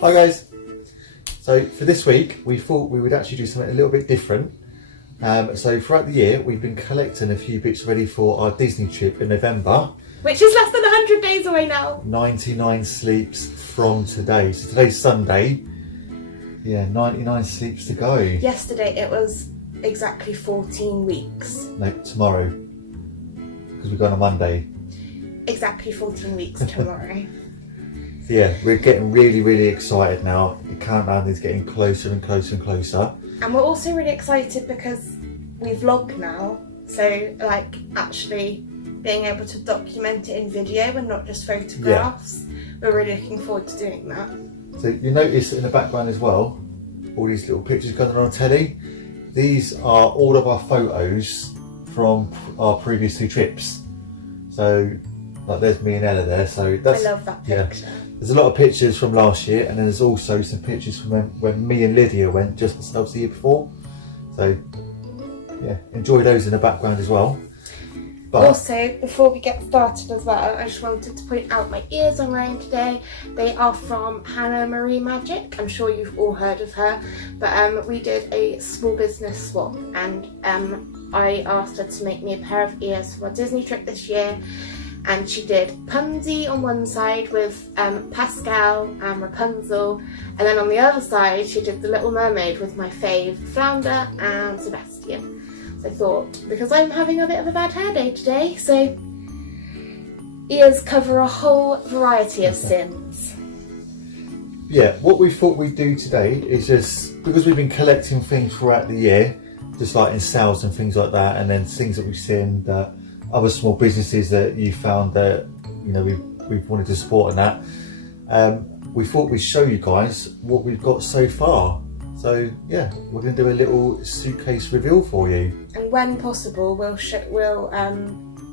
guys! Hi guys! So for this week we thought we would actually do something a little bit different. So throughout the year we've been collecting a few bits ready for our Disney trip in November. Which is less than 100 days away now. 99 sleeps from today. So today's Sunday. Yeah, 99 sleeps to go. Yesterday it was exactly 14 weeks. No, tomorrow. Because we're going on Monday. Exactly 14 weeks tomorrow. So yeah, we're getting really excited now. The countdown is getting closer and closer and closer. And we're also really excited because we vlog now. So like actually being able to document it in video and not just photographs. Yeah. We're really looking forward to doing that. So you notice in the background as well, all these little pictures going on telly. These are all of our photos from our previous two trips. So like there's me and Ella there. So that's, I love that picture. Yeah. There's a lot of pictures from last year, and then there's also some pictures from when me and Lydia went just themselves the year before. So yeah, enjoy those in the background as well. But also, before we get started as well, I just wanted to point out my ears I'm wearing today. They are from Hannah Marie Magic. I'm sure you've all heard of her. But we did a small business swap, and I asked her to make me a pair of ears for our Disney trip this year. And she did Punzi on one side with Pascal and Rapunzel, and then on the other side she did the Little Mermaid with my fave Flounder and Sebastian. So I thought, because I'm having a bit of a bad hair day today, so ears cover a whole variety of sins. Yeah, what we thought we'd do today is just, because we've been collecting things throughout the year, just like in sales and things like that, and then things that we've seen that other small businesses that you found that we've wanted to support and that. We thought we'd show you guys what we've got so far. So yeah, we're going to do a little suitcase reveal for you. And when possible, we'll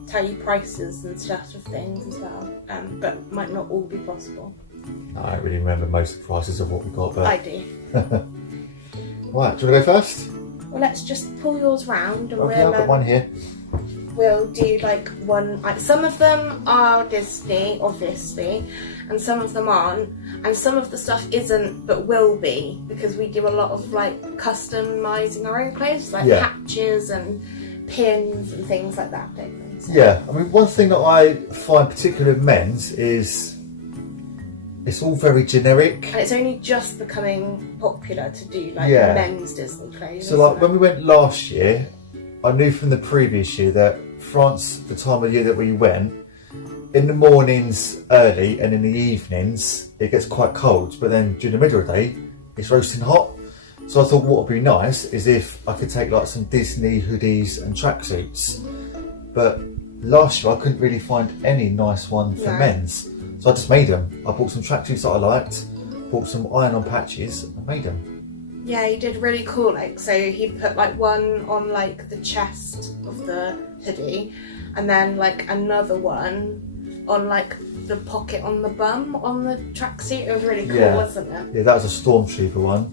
tell you prices and stuff of things as well. But might not all be possible. I don't really remember most of the prices of what we got, but I do. Right, do you want to go first? Well, let's just pull yours round and Okay, I've got one here. We'll do like one, like some of them are Disney, obviously, and some of them aren't, and some of the stuff isn't but will be, because we do a lot of like customising our own clothes, like patches and pins and things like that, don't we? So. Yeah, I mean, one thing that I find particular with men's is it's all very generic. And it's only just becoming popular to do like men's Disney clothes. So like when we went last year, I knew from the previous year that France, the time of year that we went, in the mornings early and in the evenings it gets quite cold, but then during the middle of the day it's roasting hot. So I thought what would be nice is if I could take like some Disney hoodies and tracksuits. But last year I couldn't really find any nice one for men's, so I just made them. I bought some tracksuits that I liked, bought some iron-on patches and made them. Yeah, he did really cool, like, so he put like one on like the chest of the hoodie, and then like another one on like the pocket on the bum on the tracksuit. It was really cool, wasn't it? Yeah, that was a Stormtrooper one,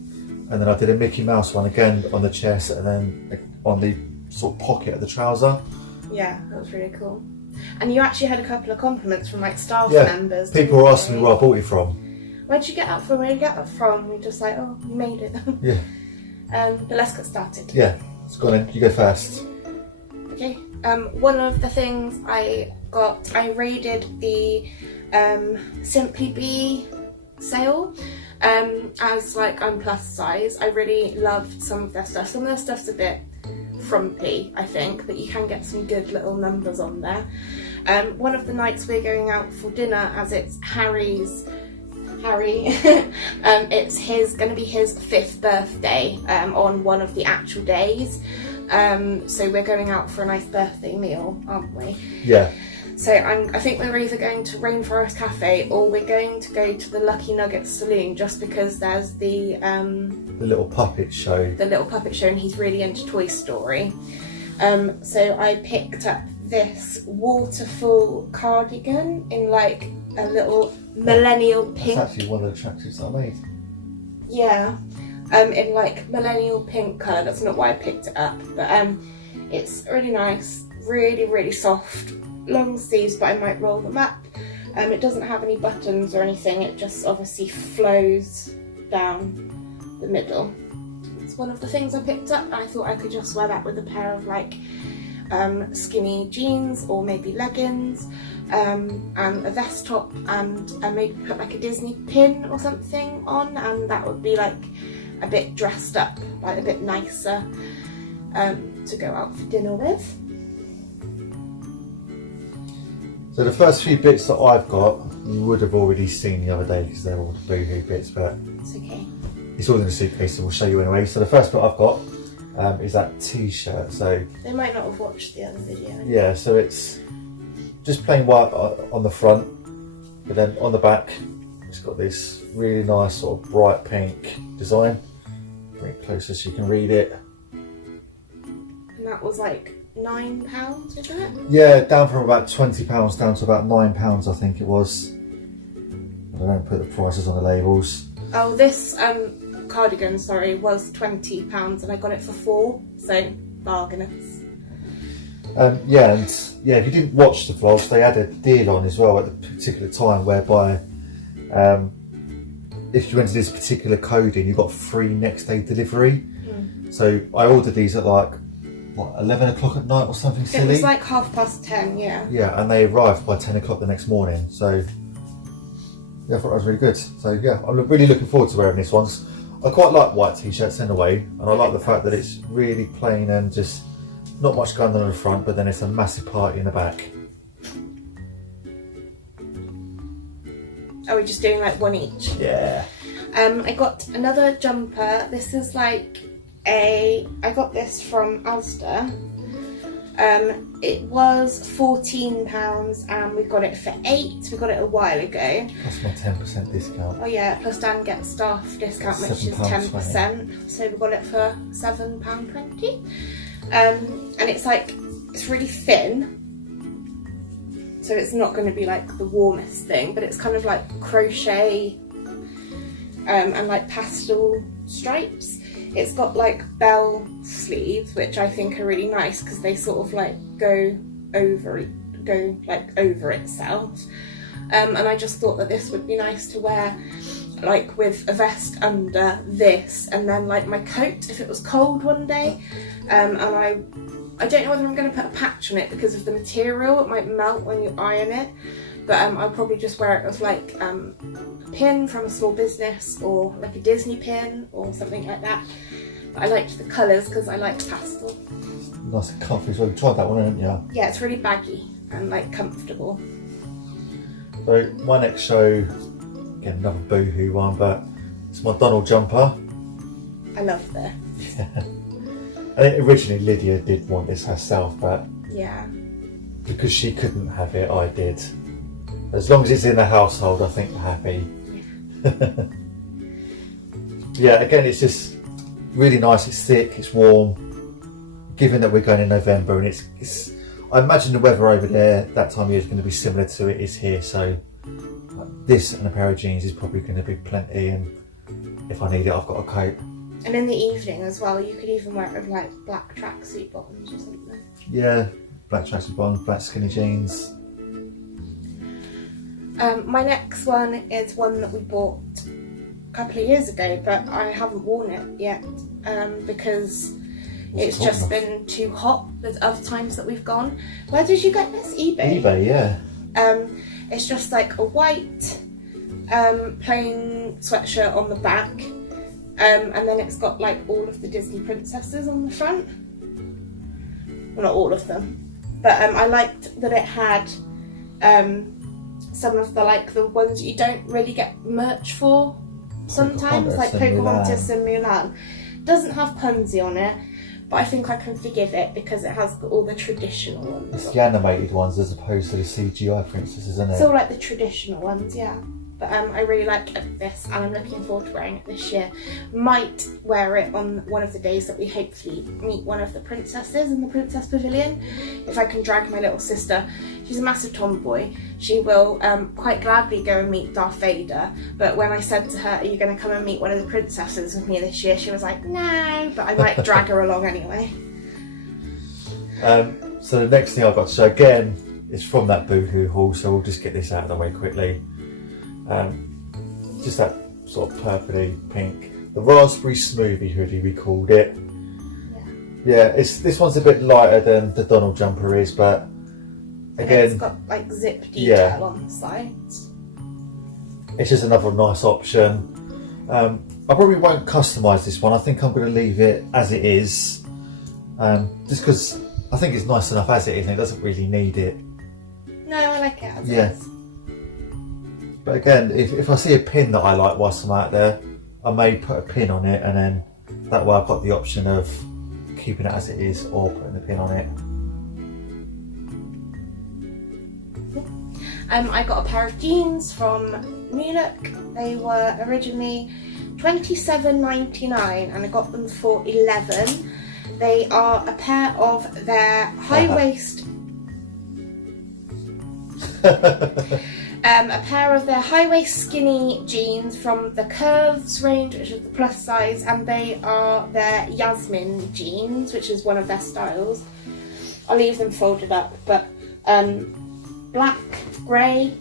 and then I did a Mickey Mouse one again on the chest and then on the sort of pocket of the trouser. Yeah, that was really cool. And you actually had a couple of compliments from like staff members. People were asking me where I bought it from. Where'd you get that from? Where did you get that from? We're just like, oh, you made it. Yeah. But let's get started. Yeah, let's go on then. You go first. Okay. One of the things I got, I raided the Simply Be sale. As like I'm plus size, I really loved some of their stuff. Some of their stuff's a bit frumpy, I think, but you can get some good little numbers on there. One of the nights we're going out for dinner, as it's Harry, it's going to be his 5th birthday on one of the actual days. So we're going out for a nice birthday meal, aren't we? Yeah. So I think we're either going to Rainforest Cafe or we're going to go to the Lucky Nugget Saloon, just because there's the little puppet show. The little puppet show, and he's really into Toy Story. So I picked up this waterfall cardigan in like a little millennial pink. That's actually one of the tracksuits that I made. Yeah, in like millennial pink colour. That's not why I picked it up, but it's really nice, really soft, long sleeves, but I might roll them up. It doesn't have any buttons or anything, it just obviously flows down the middle. It's one of the things I picked up, and I thought I could just wear that with a pair of like skinny jeans or maybe leggings, and a vest top, and maybe put like a Disney pin or something on, and that would be like a bit dressed up, like a bit nicer to go out for dinner with. So the first few bits that I've got, you would have already seen the other day because they're all the Boohoo bits, but It's okay. it's all in the suitcase, so we'll show you anyway. So the first bit I've got is that t-shirt. So They might not have watched the other video. yeah, so it's just plain white on the front, but then on the back it's got this really nice sort of bright pink design. Bring it closer so you can read it. And that was like £9, wasn't it? Yeah, down from about £20 down to about £9, I think it was. I don't put the prices on the labels. Oh, this cardigan, sorry, was £20 and I got it for £4, so bargainous. Yeah, and yeah, if you didn't watch the vlogs, they had a deal on as well at the particular time whereby if you entered this particular code in, you got free next day delivery. So I ordered these at like, what, 11 o'clock at night or something silly? It was like 10:30, yeah. Yeah, and they arrived by 10 o'clock the next morning. So yeah, I thought that was really good. So yeah, I'm really looking forward to wearing this one. I quite like white t-shirts in a way, and I like the fact that it's really plain and just not much going on in the front, but then it's a massive party in the back. Are we just doing like one each? Yeah. I got another jumper. This is like I got this from Asda. It was £14 and we got it for £8. We got it a while ago. That's my 10% discount. Oh yeah, plus Dan gets staff discount, which is 10%. So we got it for £7.20. And it's like, it's really thin. So it's not going to be like the warmest thing, but it's kind of like crochet and like pastel stripes. It's got like bell sleeves, which I think are really nice because they sort of like go over itself. And I just thought that this would be nice to wear like with a vest under this, and then like my coat if it was cold one day. And I don't know whether I'm going to put a patch on it because of the material. It might melt when you iron it, but I'll probably just wear it as like a pin from a small business or like a Disney pin or something like that. But I liked the colours because I like pastel. Nice and comfy as well. You tried that one, haven't you? Yeah, it's really baggy and like comfortable. So my next show, again another Boohoo one, but it's my Donald jumper. I love this. Yeah. I think originally Lydia did want this herself, but Yeah. because she couldn't have it, I did. As long as it's in the household, I think we're happy. Yeah, again, it's just really nice. It's thick, it's warm. Given that we're going in November, and it's I imagine the weather over there that time of year is going to be similar to it is here. So this and a pair of jeans is probably going to be plenty. And if I need it, I've got a coat. And in the evening as well, you could even wear it with like black tracksuit bottoms or something. Yeah, black tracksuit bottoms, black skinny jeans. My next one is one that we bought a couple of years ago, but I haven't worn it yet because it's just been too hot. There's other times that we've gone. Where did you get this? eBay? eBay, yeah. It's just like a white plain sweatshirt on the back, and then it's got like all of the Disney princesses on the front. Well, not all of them, but I liked that it had some of the ones you don't really get merch for sometimes, like Pocahontas and Mulan. Doesn't have Punzi on it, but I think I can forgive it because it has all the traditional ones. It's the animated ones as opposed to the CGI princesses, isn't it? It's all like the traditional ones, yeah. But I really like this, and I'm looking forward to wearing it this year. Might wear it on one of the days that we hopefully meet one of the princesses in the Princess Pavilion. If I can drag my little sister. She's a massive tomboy. She will quite gladly go and meet Darth Vader. But when I said to her, are you going to come and meet one of the princesses with me this year? She was like, no, but I might drag her along anyway. So the next thing I've got to show, again, it's from that Boohoo haul, so we'll just get this out of the way quickly. Just that sort of purpley pink. The raspberry smoothie hoodie we called it. Yeah, this one's a bit lighter than the Donald jumper is, but again, it's got like zip detail on the sides. It's just another nice option. I probably won't customise this one. I think I'm going to leave it as it is, just because I think it's nice enough as it is and it doesn't really need it. No, I like it as it is. But again, if I see a pin that I like whilst I'm out there, I may put a pin on it, and then that way I've got the option of keeping it as it is or putting the pin on it. I got a pair of jeans from Munich. They were originally $27.99 and I got them for $11. They are a pair of their high waist a pair of their high waist skinny jeans from the Curves range, which is the plus size, and they are their Yasmin jeans, which is one of their styles. I'll leave them folded up, but black, grey,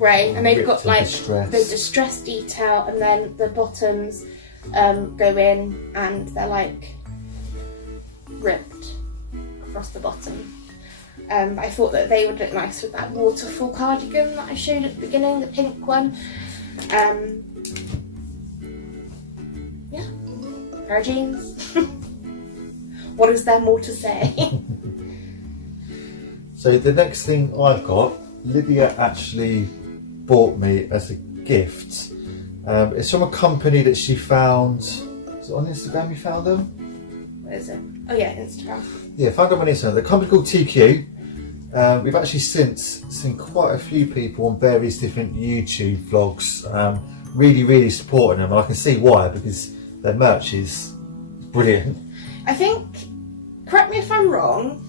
and they've got like the distress detail, and then the bottoms go in and they're like ripped across the bottom. I thought that they would look nice with that waterfall cardigan that I showed at the beginning, the pink one. Yeah, pair of jeans. What is there more to say? So the next thing I've got, Lydia actually bought me as a gift. It's from a company that she found. Is it on Instagram you found them? What is it? Oh yeah, Instagram. Yeah, found them on Instagram. The company called TQ. We've actually since seen quite a few people on various different YouTube vlogs really supporting them, and I can see why, because their merch is brilliant. I think, correct me if I'm wrong,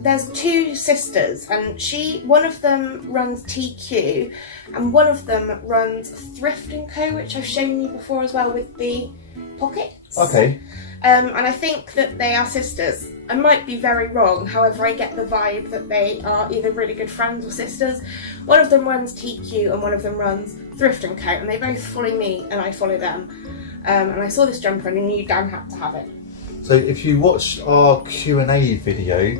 there's two sisters, and one of them runs TQ and one of them runs Thrift & Co, which I've shown you before as well with the pockets. Okay. And I think that they are sisters. I might be very wrong, however I get the vibe that they are either really good friends or sisters. One of them runs TQ and one of them runs Thrift & Co, and they both follow me and I follow them. And I saw this jumper and I knew Dan had to have it. So if you watched our Q&A video,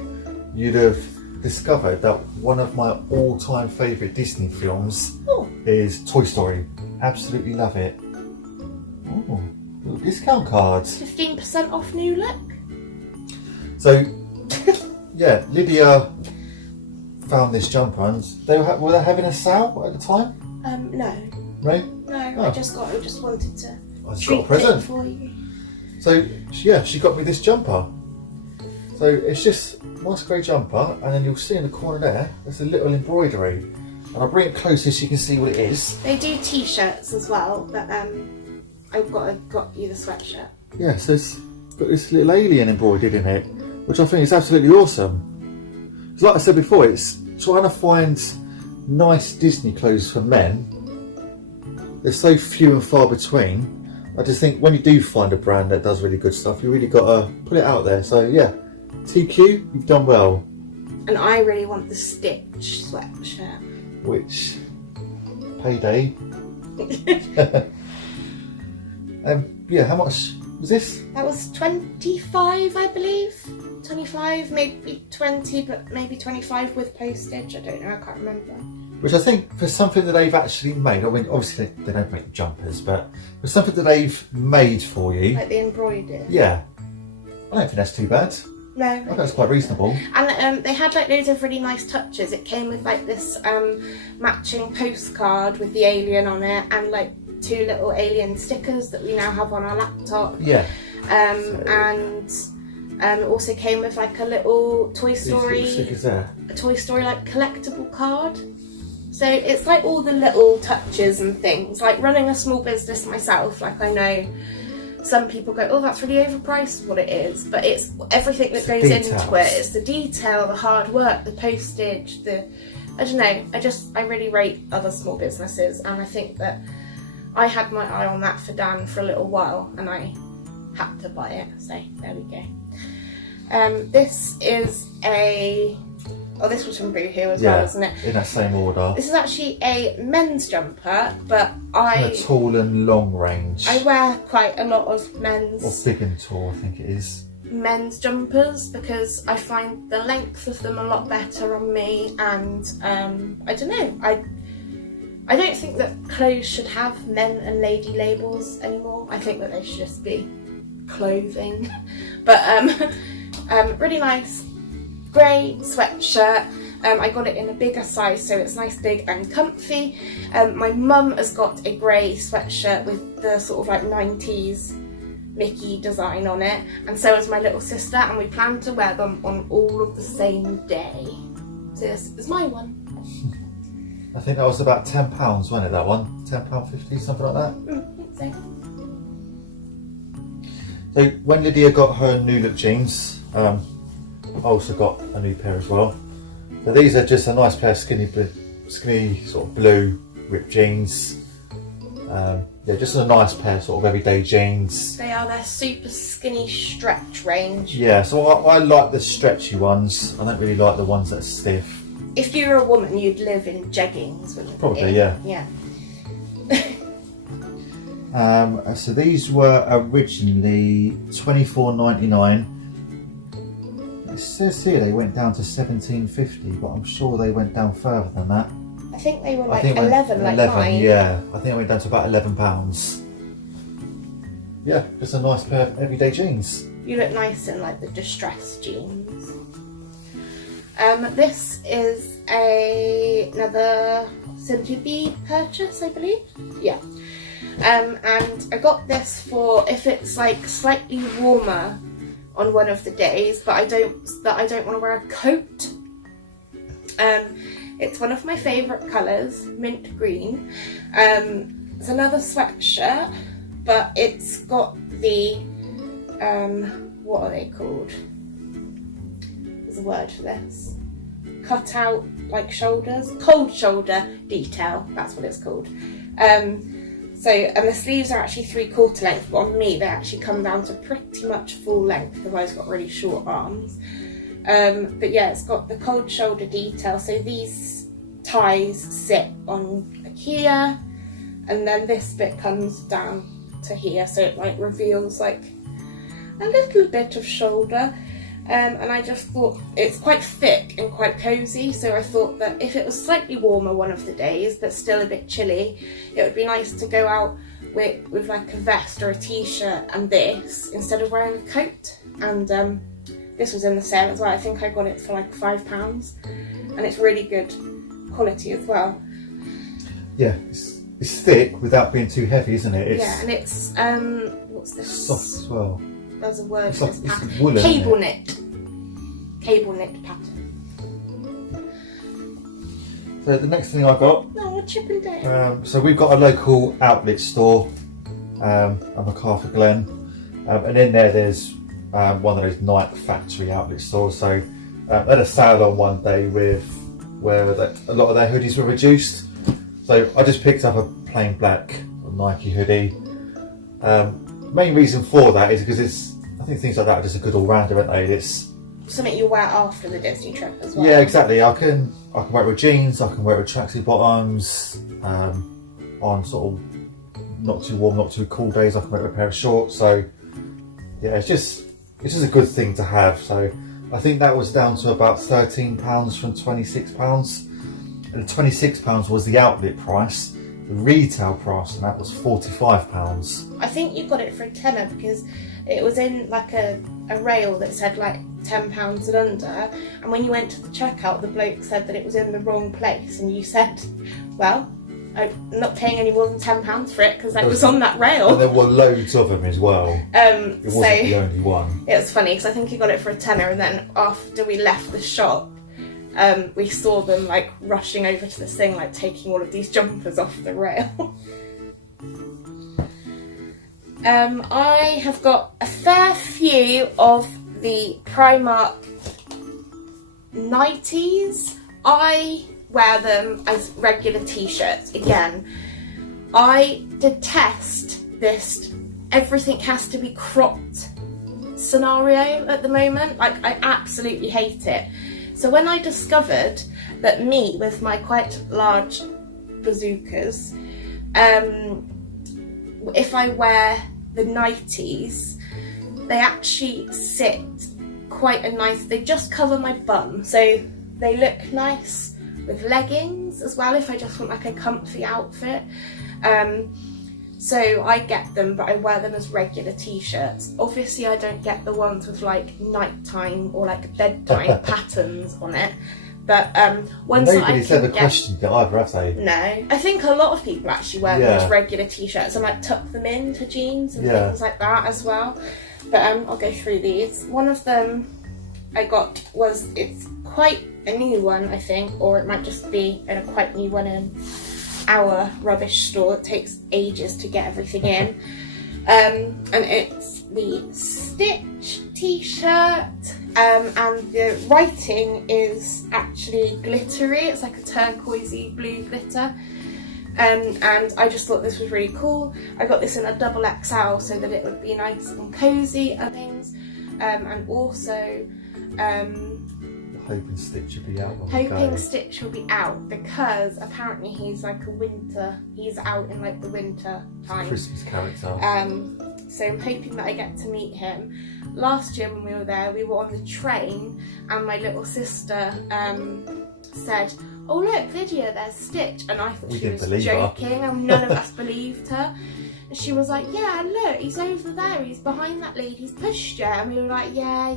you'd have discovered that one of my all-time favourite Disney films is Toy Story. Absolutely love it. Ooh, little discount cards. 15% off new look. So, yeah, Lydia found this jumper, and were they having a sale at the time? No. Right? No, Oh. I just wanted to I just treat got a present it for you. So, yeah, she got me this jumper. So it's just a nice grey jumper, and then you'll see in the corner there's a little embroidery. And I'll bring it closer so you can see what it is. They do t-shirts as well, but I've got you the sweatshirt. Yeah, so it's got this little alien embroidered in it, which I think is absolutely awesome. So like I said before, it's trying to find nice Disney clothes for men. They're so few and far between. I just think when you do find a brand that does really good stuff, you really got to put it out there. So yeah, TQ, you've done well. And I really want the Stitch sweatshirt. Which, payday. Yeah, how much was this? That was 25, I believe. 25, maybe 20, but maybe 25 with postage. I don't know, I can't remember. Which I think for something that they've actually made, I mean, obviously they don't make jumpers, but for something that they've made for you. Like the embroidery. Yeah. I don't think that's too bad. No. I think that's quite reasonable. And they had like loads of really nice touches. It came with like this matching postcard with the alien on it, and like 2 little alien stickers that we now have on our laptop. Yeah. And it also came with like a little Toy Story, a Toy Story like collectible card. So it's like all the little touches and things. Like running a small business myself, like I know some people go, oh, that's really overpriced, what it is. But it's everything that goes into it. It's the detail, the hard work, the postage, I don't know. I really rate other small businesses, and I think that I had my eye on that for Dan for a little while, and I had to buy it. So there we go. This is a Oh, this was from Boohoo as Yeah, well, isn't it? in that same order. This is actually a men's jumper, but A tall and long range. I wear quite a lot of men's. Or big and tall, I think it is. Men's jumpers because I find the length of them a lot better on me, and I don't know. I don't think that clothes should have men and lady labels anymore. I think that they should just be clothing. But really nice grey sweatshirt. I got it in a bigger size, so it's nice, big and comfy. My mum has got a grey sweatshirt with the sort of like 90s Mickey design on it, and so has my little sister, and we plan to wear them on all of the same day. So this is my one. I think that was about £10, wasn't it, that one? £10.50, something like that? I think so. So when Lydia got her New Look jeans, I also got a new pair as well. So these are just a nice pair of skinny sort of blue ripped jeans. Yeah, just a nice pair sort of everyday jeans. They are their super skinny stretch range. Yeah, so I like the stretchy ones. I don't really like the ones that are stiff. If you were a woman, you'd live in jeggings, wouldn't you? Probably, yeah. Yeah. So these were originally $24.99. It says here they went down to $17.50, but I'm sure they went down further than that. I think they were I like think 11, like mine. Yeah. I think it went down to about £11. Yeah, just a nice pair of everyday jeans. You look nice in like the distressed jeans. This is another Simply Be purchase, I believe. Yeah. And I got this for if it's like slightly warmer on one of the days, but I don't want to wear a coat. It's one of my favourite colours, mint green. It's another sweatshirt, but it's got the what are they called? There's a word for this. Cut out like shoulders, cold shoulder detail. That's what it's called. So, and the sleeves are actually 3/4 length, but on me they actually come down to pretty much full length because I've got really short arms. But yeah, it's got the cold shoulder detail. So these ties sit on like here, and then this bit comes down to here, so it like reveals like a little bit of shoulder. And I just thought it's quite thick and quite cosy, so I thought that if it was slightly warmer one of the days but still a bit chilly, it would be nice to go out with like a vest or a t-shirt and this instead of wearing a coat. And this was in the sale as well. I think I got it for like £5, and it's really good quality as well. Yeah, it's thick without being too heavy, isn't it? Yeah, and it's what's this? Soft as well. There's a word It's for like, this it's pattern. woolen, Cable isn't it? knit. Cable knit pattern. So the next thing I got, Oh, Chip and Dale. so we've got a local outlet store on MacArthur Glen, and in there's one of those Nike factory outlet stores. So they had a sale on one day where a lot of their hoodies were reduced. So I just picked up a plain black Nike hoodie. Main reason for that is because I think things like that are just a good all-rounder, aren't they? It's Something you wear after the Disney trip as well. yeah, exactly. I can wear it with jeans. I can wear it with tracksuit bottoms. On sort of not too warm, not too cool days, I can wear it with a pair of shorts. So yeah, it's just a good thing to have. So I think that was down to about £13 from £26, and £26 was the outlet price. The retail price on that was £45. I think you got it for a tenner because it was in like a rail that said like £10 and under, and when you went to the checkout the bloke said that it was in the wrong place, and you said, well, I'm not paying any more than £10 for it because it was on that rail. And there were loads of them as well. It wasn't the only one. It was funny because I think he got it for a tenner, and then after we left the shop we saw them like rushing over to this thing, like taking all of these jumpers off the rail. I have got a fair few of the Primark nighties. I wear them as regular t-shirts. Again, I detest this everything has to be cropped scenario at the moment. Like, I absolutely hate it. So when I discovered that me, with my quite large bazookas, if I wear the nighties, they actually sit quite a nice, they just cover my bum, so they look nice with leggings as well if I just want like a comfy outfit. So I get them, but I wear them as regular t-shirts. Obviously I don't get the ones with like nighttime or like bedtime patterns on it, but ones that I Nobody's can ever get... questioned it either, have they? No, I think a lot of people actually wear them as regular t-shirts and like tuck them into jeans and things like that as well. But I'll go through these. One of them I got was, it's quite a new one I think, or it might just be a quite new one in our rubbish store. It takes ages to get everything in. And it's the Stitch t-shirt, and the writing is actually glittery. It's like a turquoisey blue glitter. And I just thought this was really cool. I got this in a double XL so that it would be nice and cozy and things. And also Hoping Stitch will be out. hoping Stitch will be out, because apparently he's like he's out in like the winter time. Christmas character. So I'm hoping that I get to meet him. Last year when we were there, we were on the train and my little sister said, "Oh look, Lydia, there's Stitch," and I thought she was joking, and none of us believed her. And she was like, "Yeah, look, he's over there, he's behind that lady's pushchair." And we were like, yeah,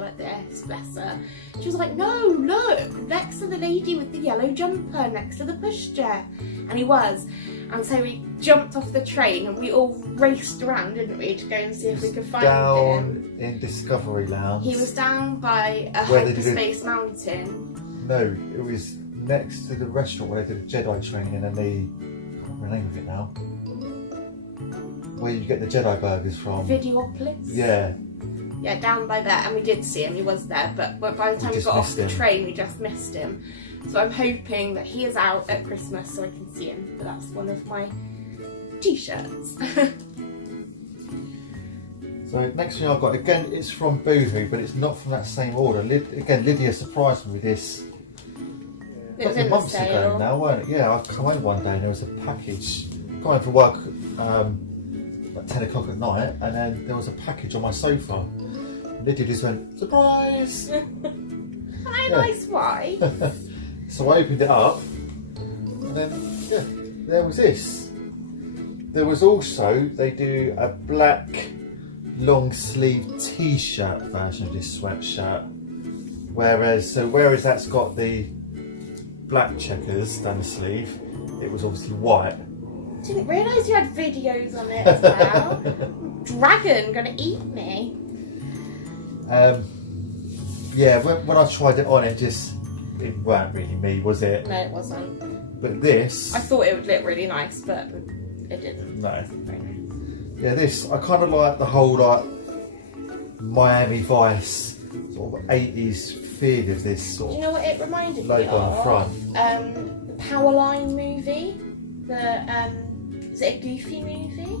like this, bless her. She was like, "No, look, next to the lady with the yellow jumper, next to the pushchair." And he was. And so we jumped off the train and we all raced around, didn't we, to go and see if we could find him. Down in Discovery Lounge. He was down by a hyperspace mountain. No, it was next to the restaurant where they did a Jedi training and the, I can't remember the name of it now, where you get the Jedi burgers from. Videopolis? Yeah. Yeah, down by there, and we did see him, he was there, but by the time we got off the train we just missed him. So I'm hoping that he is out at Christmas so I can see him, but that's one of my t-shirts. So next thing I've got, again, it's from Boohoo, but it's not from that same order. Again, Lydia surprised me with this a couple of months ago now, weren't it? Yeah, I come home one day and there was a package. Come home from work at 10 o'clock at night, and then there was a package on my sofa. Lydia just went, "Surprise!" Hi, nice wife. So I opened it up, and then there was this. There was also, they do a black long sleeve t-shirt version of this sweatshirt, whereas that's got the black checkers down the sleeve, it was obviously white. Didn't realise you had videos on it as well. Dragon gonna eat me. Yeah, when I tried it on, it weren't really me, was it? No, it wasn't. But this, I thought it would look really nice, but it didn't. no. Very nice. Yeah, this, I kind of like the whole like Miami Vice sort of 80s feel of this sort Do you know what it reminded me logo of? on the front. The Powerline movie. Is it a Goofy movie?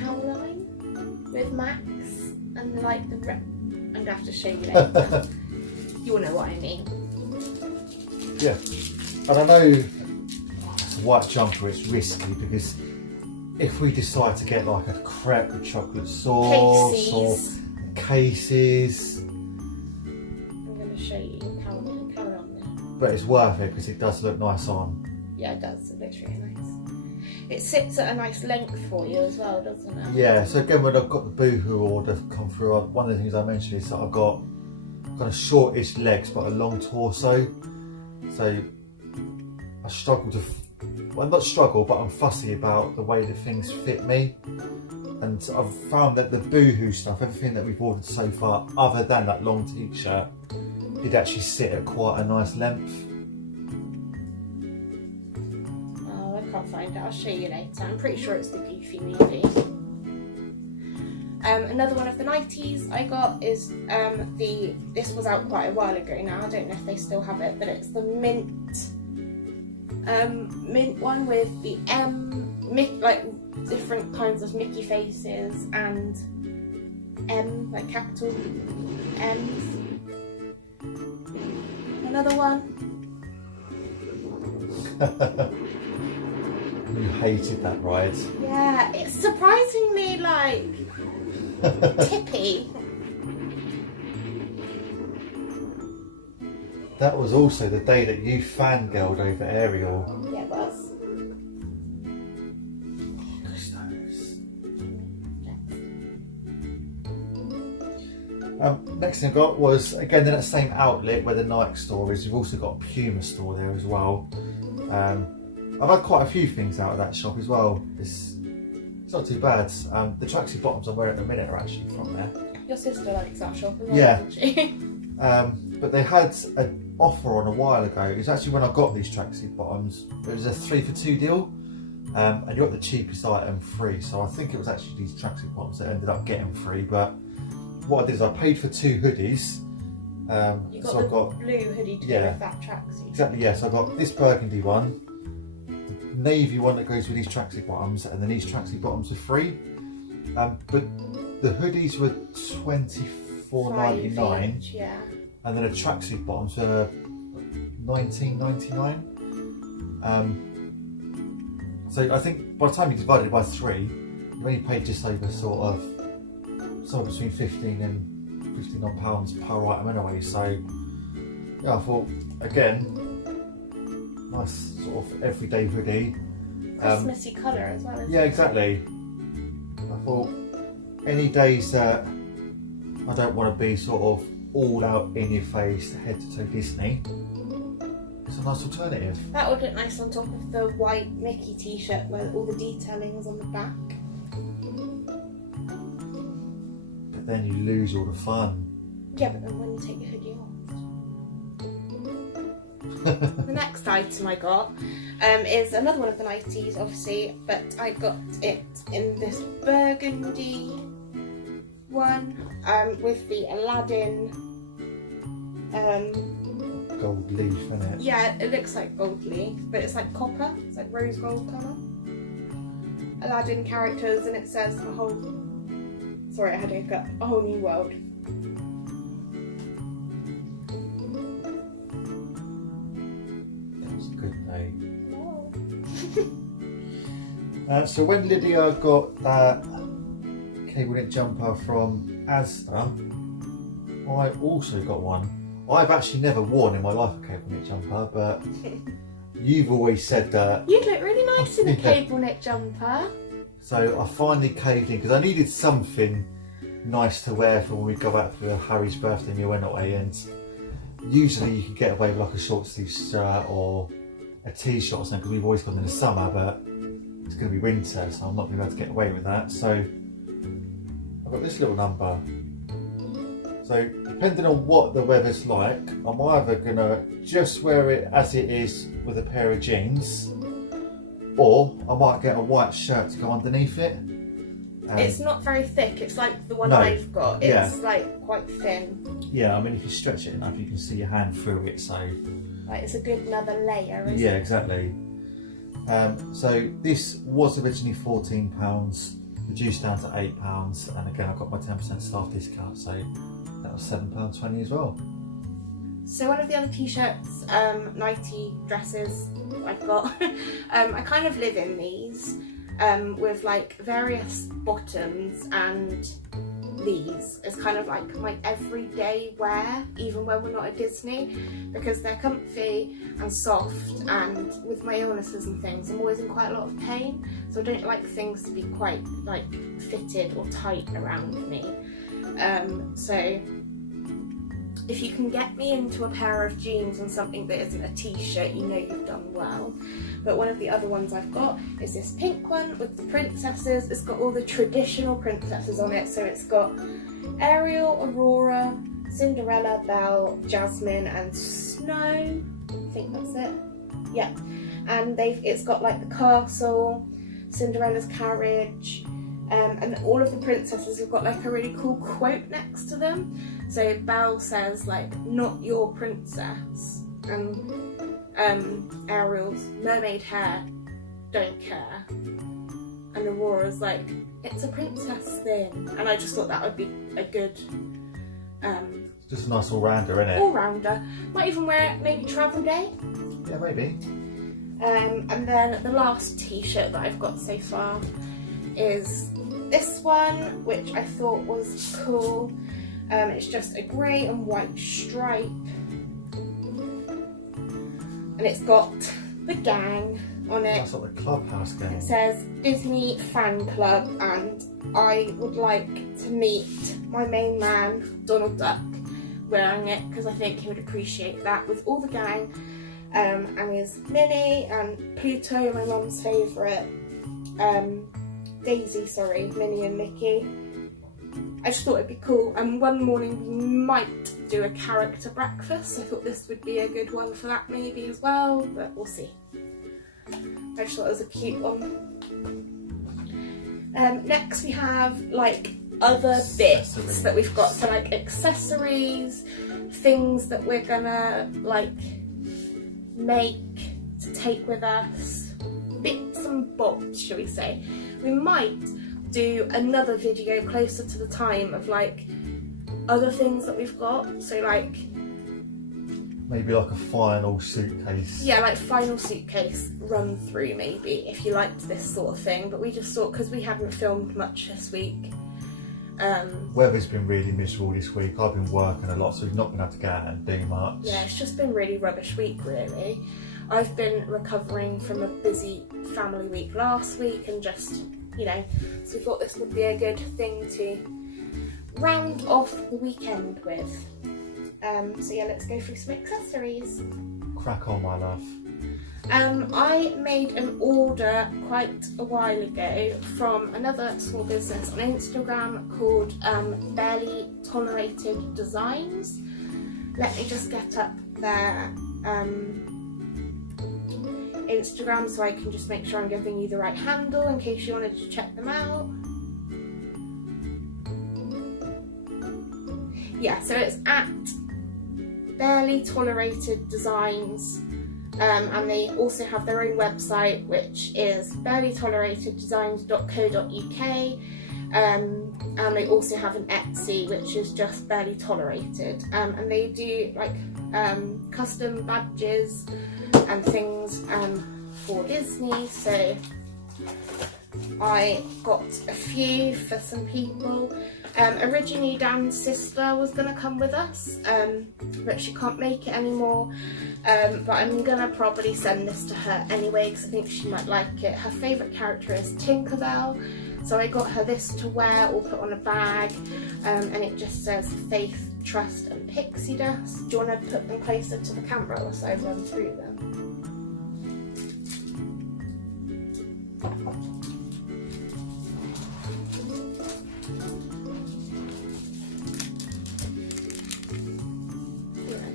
Powerline with Max and like the. I'm gonna have to show you later. You'll know what I mean. Yeah, and I know it's a white jumper, it's risky because if we decide to get like a crepe with chocolate sauce or cases, I'm going to show you Powerline. Carry on there. But it's worth it because it does look nice on. Yeah, it does. It looks really nice. It sits at a nice length for you as well, doesn't it? Yeah, so again, when I've got the Boohoo order come through, one of the things I mentioned is that I've got kind of shortish legs but a long torso. So I struggle to, well, not struggle, but I'm fussy about the way that things fit me. And I've found that the Boohoo stuff, everything that we've ordered so far, other than that long t-shirt, did actually sit at quite a nice length. Oh, I can't find it. I'll show you later. I'm pretty sure it's the Goofy movie. Another one of the 90s I got is this was out quite a while ago now, I don't know if they still have it, but it's the mint one with the like different kinds of Mickey faces and like capital M's. another one. You hated that ride. Yeah, it's surprisingly like tippy. That was also the day that you fangirled over Ariel. Yeah, it was. Next thing I got was, again, in that same outlet where the Nike store is, you've also got a Puma store there as well. I've had quite a few things out of that shop as well. It's not too bad. The tracksuit bottoms I'm wearing at the minute are actually from there. Your sister likes that shop as well, Yeah. doesn't she? But they had an offer on a while ago. It was actually when I got these tracksuit bottoms. It was a 3 for 2 deal. And you got the cheapest item free. So I think it was actually these tracksuit bottoms that ended up getting free. But what I did is I paid for 2 hoodies. You got so the I got, blue hoodie to go with that tracksuit. exactly, yeah. So I got this burgundy one, the navy one that goes with these tracksuit bottoms, and then these tracksuit bottoms are free. But the hoodies were $24.99, yeah. and then the tracksuit bottoms were $19.99. So I think by the time you divided it by 3, you only paid just over sort of somewhere between £15 and £15 per item anyway. So yeah, I thought, again, nice sort of everyday hoodie. Christmassy colour as well. Yeah, exactly. I thought any days that I don't want to be sort of all out in your face, head to toe Disney, it's a nice alternative. That would look nice on top of the white Mickey t-shirt where all the detailing is on the back. But then you lose all the fun. Yeah, but then when you take your hoodie off. The next item I got is another one of the nighties, obviously, but I got it in this burgundy one with the Aladdin Gold leaf, isn't it? yeah, it looks like gold leaf, but it's like copper, it's like rose gold colour. Aladdin characters, and it says a whole, sorry I had to hiccup, a whole new world. That was a good day. Oh. So when Lydia got that cable knit jumper from Asda, I also got one. I've actually never worn in my life a cable knit jumper, but you've always said that. You'd look really nice in a Yeah. cable knit jumper. So I finally caved in because I needed something nice to wear for when we go out for Harry's birthday meal anyway. And usually you can get away with like a short sleeve shirt or a t-shirt or something because we've always gone in the summer, but it's going to be winter, so I'm not going to be able to get away with that. So I've got this little number. So depending on what the weather's like, I'm either going to just wear it as it is with a pair of jeans, or I might get a white shirt to go underneath it. It's not very thick, it's like the one No. I've got. Yeah. It's like quite thin. Yeah, I mean if you stretch it enough you can see your hand through it, so Like it's a good another layer, isn't yeah, it? exactly. So this was originally £14, reduced down to £8, and again I got my 10% staff discount, so that was £7.20 as well. So one of the other t-shirts, nighty dresses I've got, I kind of live in these with like various bottoms, and these is kind of like my everyday wear, even when we're not at Disney, because they're comfy and soft, and with my illnesses and things I'm always in quite a lot of pain, so I don't like things to be quite like fitted or tight around me. So if you can get me into a pair of jeans and something that isn't a t-shirt, you know you've done well. But one of the other ones I've got is this pink one with the princesses. It's got all the traditional princesses on it. So it's got Ariel, Aurora, Cinderella, Belle, Jasmine and Snow. I think that's it. Yeah. And it's got like the castle, Cinderella's carriage, and all of the princesses have got like a really cool quote next to them. So Belle says like, "Not your princess," and Ariel's "Mermaid hair, don't care," and Aurora's like, "It's a princess thing." And I just thought that would be a good Just a nice all-rounder, isn't it? All-rounder. Might even wear it maybe travel day. Yeah, maybe. And then the last t-shirt that I've got so far is this one, which I thought was cool. It's just a grey and white stripe. And it's got the gang on it. That's like the clubhouse gang. It says Disney Fan Club, and I would like to meet my main man, Donald Duck, wearing it, because I think he would appreciate that with all the gang. And there's Minnie and Pluto, my mum's favourite. Daisy, sorry, Minnie and Mickey. I just thought it'd be cool. And one morning we might do a character breakfast. I thought this would be a good one for that maybe as well, but we'll see. I just thought it was a cute one. Next we have like other bits that we've got, so like accessories, things that we're gonna like make to take with us, bits and bobs, shall we say. We might do another video closer to the time of like other things that we've got, so like maybe like a final suitcase. Yeah, like final suitcase run through maybe, if you liked this sort of thing. But we just thought, because we hadn't filmed much this week. Weather's been really miserable this week. I've been working a lot, so we've not been able to get out and do much. Yeah, it's just been really rubbish week really. I've been recovering from a busy family week last week, and just, you know, so we thought this would be a good thing to round off the weekend with. So yeah, let's go through some accessories. Crack on, my love. I made an order quite a while ago from another small business on Instagram called Barely Tolerated Designs. Let me just get up their Instagram so I can just make sure I'm giving you the right handle in case you wanted to check them out. Yeah, so it's at Barely Tolerated Designs, and they also have their own website, which is barelytolerateddesigns.co.uk, and they also have an Etsy, which is just Barely Tolerated, and they do like custom badges and things for Disney. So I got a few for some people. Originally Dan's sister was going to come with us, but she can't make it anymore, but I'm going to probably send this to her anyway because I think she might like it. Her favourite character is Tinkerbell, so I got her this to wear or put on a bag, and it just says Faith, Trust and Pixie Dust. Do you want to put them closer to the camera or so I run through them?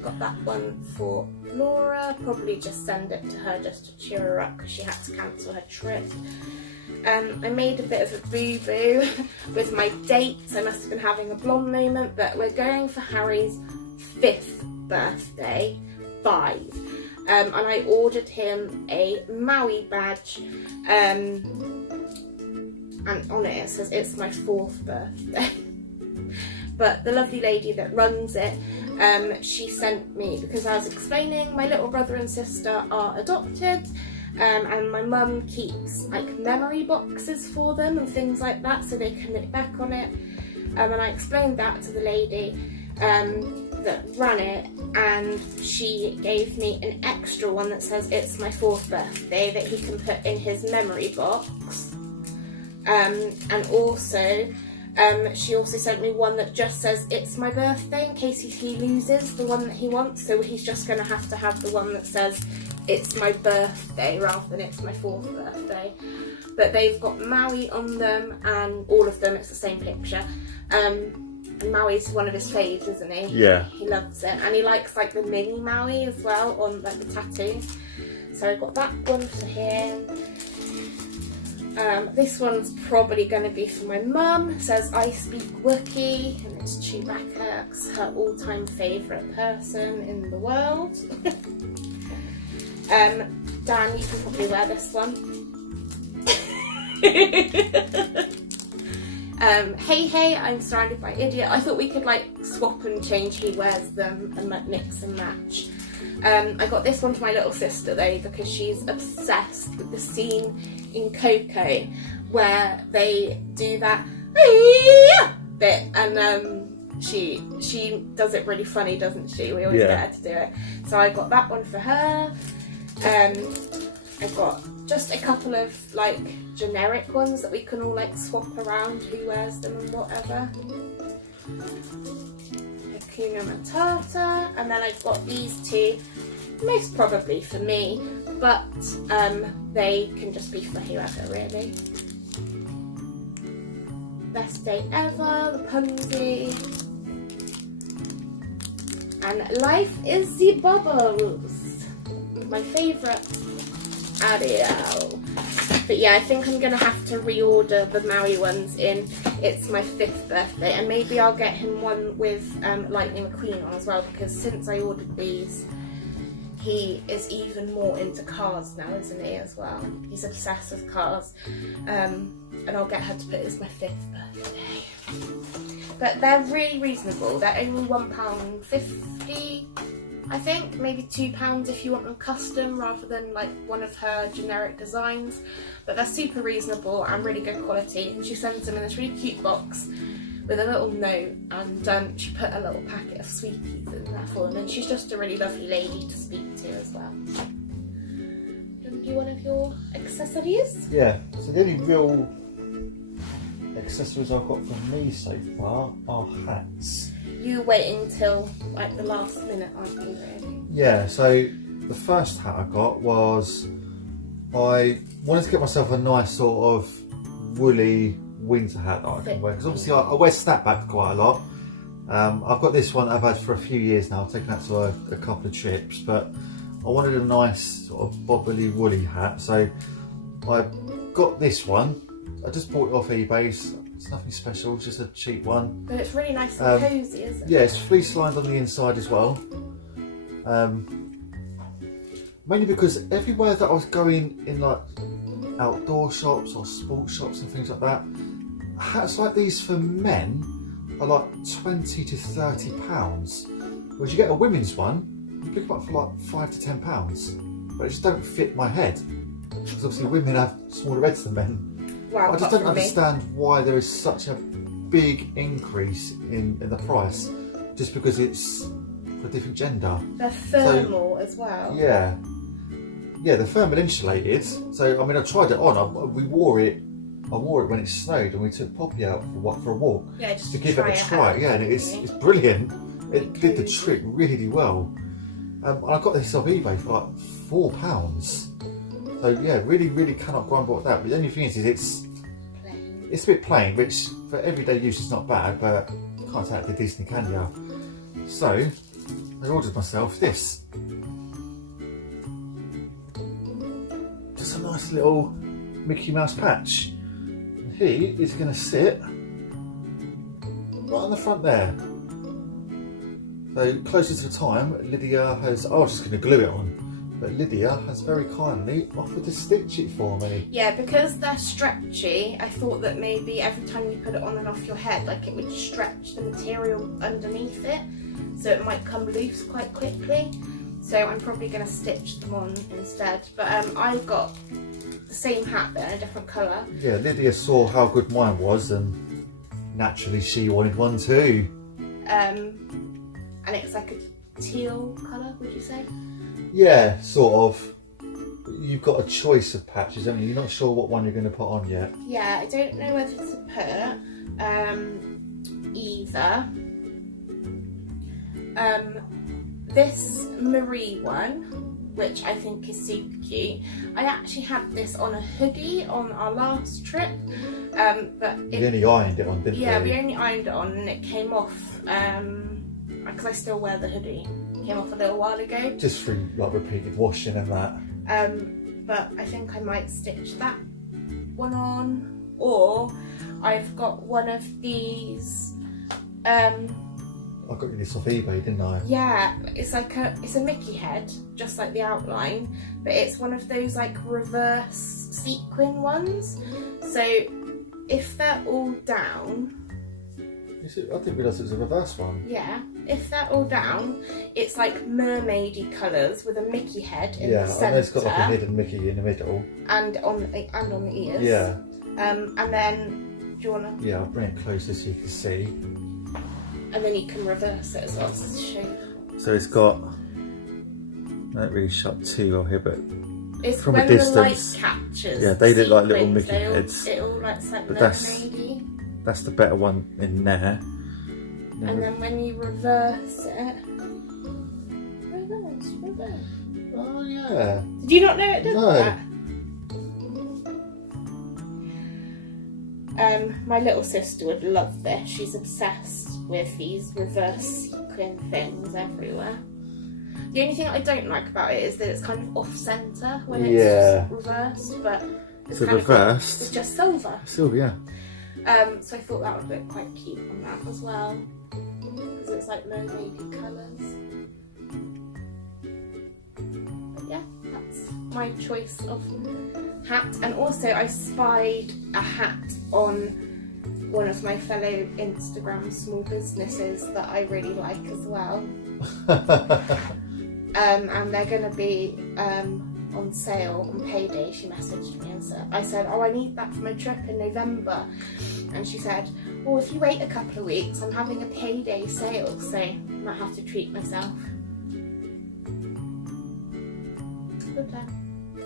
Got that one for Laura, probably just send it to her just to cheer her up because she had to cancel her trip. I made a bit of a boo-boo with my dates. I must have been having a blonde moment, but we're going for Harry's 5th birthday, 5. And I ordered him a Maui badge, and on it says it's my 4th birthday. But the lovely lady that runs it, she sent me, because I was explaining my little brother and sister are adopted, and my mum keeps like memory boxes for them and things like that so they can look back on it, and I explained that to the lady that ran it, and she gave me an extra one that says it's my 4th birthday that he can put in his memory box, and also she also sent me one that just says it's my birthday in case he loses the one that he wants, so he's just going to have the one that says it's my birthday rather than it's my 4th birthday. But they've got Maui on them, and all of them it's the same picture. And Maui's one of his faves, isn't he? Yeah. He loves it, and he likes like the mini Maui as well on like the tattoo. So I got that one for him. This one's probably going to be for my mum. It says I speak Wookiee, and it's Chewbacca, it's her all-time favourite person in the world. Dan, you can probably wear this one. Hey, I'm surrounded by idiot. I thought we could like swap and change who wears them and like mix and match. I got this one for my little sister though because she's obsessed with the scene in Coco where they do that bit, and she does it really funny, doesn't she? We always get her to do it. So I got that one for her. I got just a couple of like generic ones that we can all like swap around who wears them and whatever. Hakuna Matata, and then I've got these two, most probably for me, but they can just be for whoever really. Best Day Ever, the Punsy, and Life is the Bubbles, my favourite Ariel. But yeah, I think I'm gonna have to reorder the Maui ones in It's My 5th birthday, and maybe I'll get him one with Lightning McQueen on as well, because since I ordered these, he is even more into cars now, isn't he, as well? He's obsessed with cars. And I'll get her to put It's My 5th birthday. But they're really reasonable. They're only £1.50, I think, maybe £2 if you want them custom rather than like one of her generic designs. But they're super reasonable and really good quality. And she sends them in this really cute box with a little note, and she put a little packet of sweeties in there for them. And she's just a really lovely lady to speak to as well. Do you want to do one of your accessories? Yeah, so the only real accessories I've got from me so far are hats. You waiting till like the last minute, aren't you, really? Yeah, so the first hat I got was, I wanted to get myself a nice sort of woolly winter hat that I can wear, because obviously I wear snapback quite a lot. I've got this one I've had for a few years now. I've taken that to a couple of trips, but I wanted a nice sort of bobbly woolly hat, so I got this one. I just bought it off eBay. It's nothing special, it's just a cheap one. But it's really nice and cosy, isn't it? Yeah, it's fleece lined on the inside as well. Mainly because everywhere that I was going in like outdoor shops or sports shops and things like that, hats like these for men are like £20 to £30. Whereas you get a women's one, you pick them up for like £5 to £10. But it just don't fit my head. Because obviously women have smaller heads than men. Wow, I just don't understand why there is such a big increase in the price just because it's for a different gender. They're thermal as well. Yeah. Yeah, they're thermal insulated. So, I mean, I tried it on. I wore it when it snowed and we took Poppy out for a walk. Yeah, just to give it a try. Yeah, and it's brilliant. It did the trick really well. And I got this off eBay for like £4. So yeah, really, really cannot grumble at that. But the only thing is it's a bit plain, which for everyday use is not bad, but you can't take it to Disney, can you? So I ordered myself this. Just a nice little Mickey Mouse patch. And he is going to sit right on the front there. So closer to the time, Lydia has, I was just going to glue it on. But Lydia has very kindly offered to stitch it for me. Yeah, because they're stretchy, I thought that maybe every time you put it on and off your head, like it would stretch the material underneath it, so it might come loose quite quickly. So I'm probably going to stitch them on instead. But I've got the same hat but in a different colour. Yeah, Lydia saw how good mine was and naturally she wanted one too. And it's like a teal colour, would you say? Yeah, sort of. You've got a choice of patches, haven't you? You're not sure what one you're going to put on yet. Yeah, I don't know whether to put either. This Marie one, which I think is super cute. I actually had this on a hoodie on our last trip, but we only ironed it on, didn't we? Yeah, we only ironed it on, and it came off because I still wear the hoodie. Came off a little while ago. Just through like repeated washing and that. But I think I might stitch that one on, or I've got one of these. I got you this off eBay, didn't I? Yeah, it's a Mickey head, just like the outline, but it's one of those like reverse sequin ones. So if they're all down, I didn't realise it was a reverse one. yeah, if they're all down, it's like mermaidy colours with a Mickey head in the centre. I know it's got like a hidden Mickey in the middle. And on the ears. Yeah. And then, do you want to? Yeah, I'll bring it closer so you can see. And then you can reverse it as well to show you. So it's got, I don't really shot too well here, but it's from when a distance, the light catches. yeah, they look like little sequins, Mickey heads. It all looks like But mermaidy. that's the better one in there. And then when you reverse it, reverse. Oh yeah. Did you not know it did that? My little sister would love this. She's obsessed with these reverse sequin things everywhere. The only thing I don't like about it is that it's kind of off-centre when it's reversed, but it's So kind reversed. it's just silver. Silver, yeah. So I thought that would look quite cute on that as well, because it's like mermaidy colours. But yeah, that's my choice of hat. And also I spied a hat on one of my fellow Instagram small businesses that I really like as well. And they're going to be on sale on payday. She messaged me and said, I said, oh, I need that for my trip in November. And she said, well, if you wait a couple of weeks, I'm having a payday sale, so I might have to treat myself. Good turn.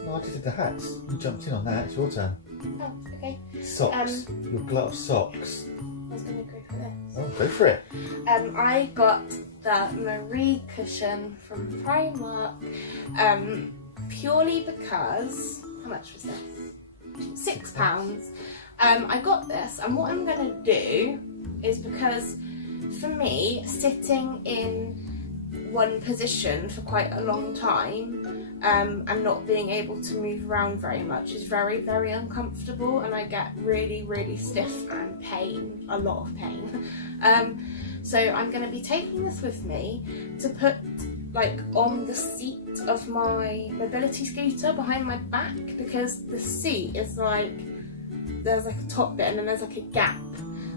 No, I just did the hats. You jumped in on that. It's your turn. Oh, okay. Socks. Your glut of socks. I was going to go for this. Oh, go for it. I got the Marie cushion from Primark purely because, how much was this? £6. I got this, and what I'm going to do is, because for me, sitting in one position for quite a long time and not being able to move around very much is very, very uncomfortable, and I get really, really stiff and pain, a lot of pain. So I'm going to be taking this with me to put like on the seat of my mobility scooter behind my back, because the seat is like, there's like a top bit and then there's like a gap.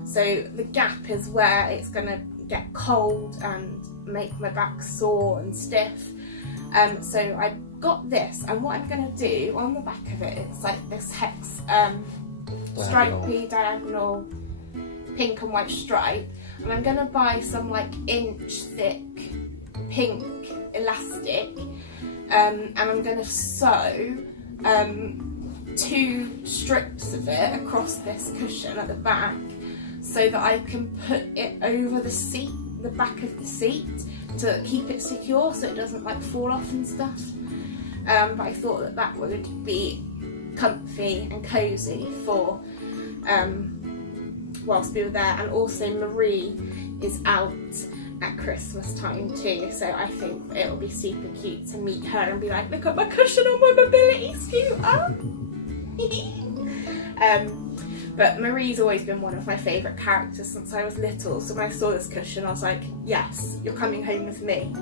So the gap is where it's going to get cold and make my back sore and stiff. So I got this, and what I'm going to do on the back of it, it's like this hex stripy diagonal pink and white stripe, and I'm going to buy some like inch thick pink elastic, and I'm going to sew 2 strips of it across this cushion at the back, so that I can put it over the seat, the back of the seat, to keep it secure so it doesn't like fall off and stuff. But I thought that that would be comfy and cosy for whilst we were there. And also Marie is out at Christmas time too, so I think it'll be super cute to meet her and be like, look at my cushion on my mobility scooter. But Marie's always been one of my favourite characters since I was little, so when I saw this cushion I was like, yes, you're coming home with me.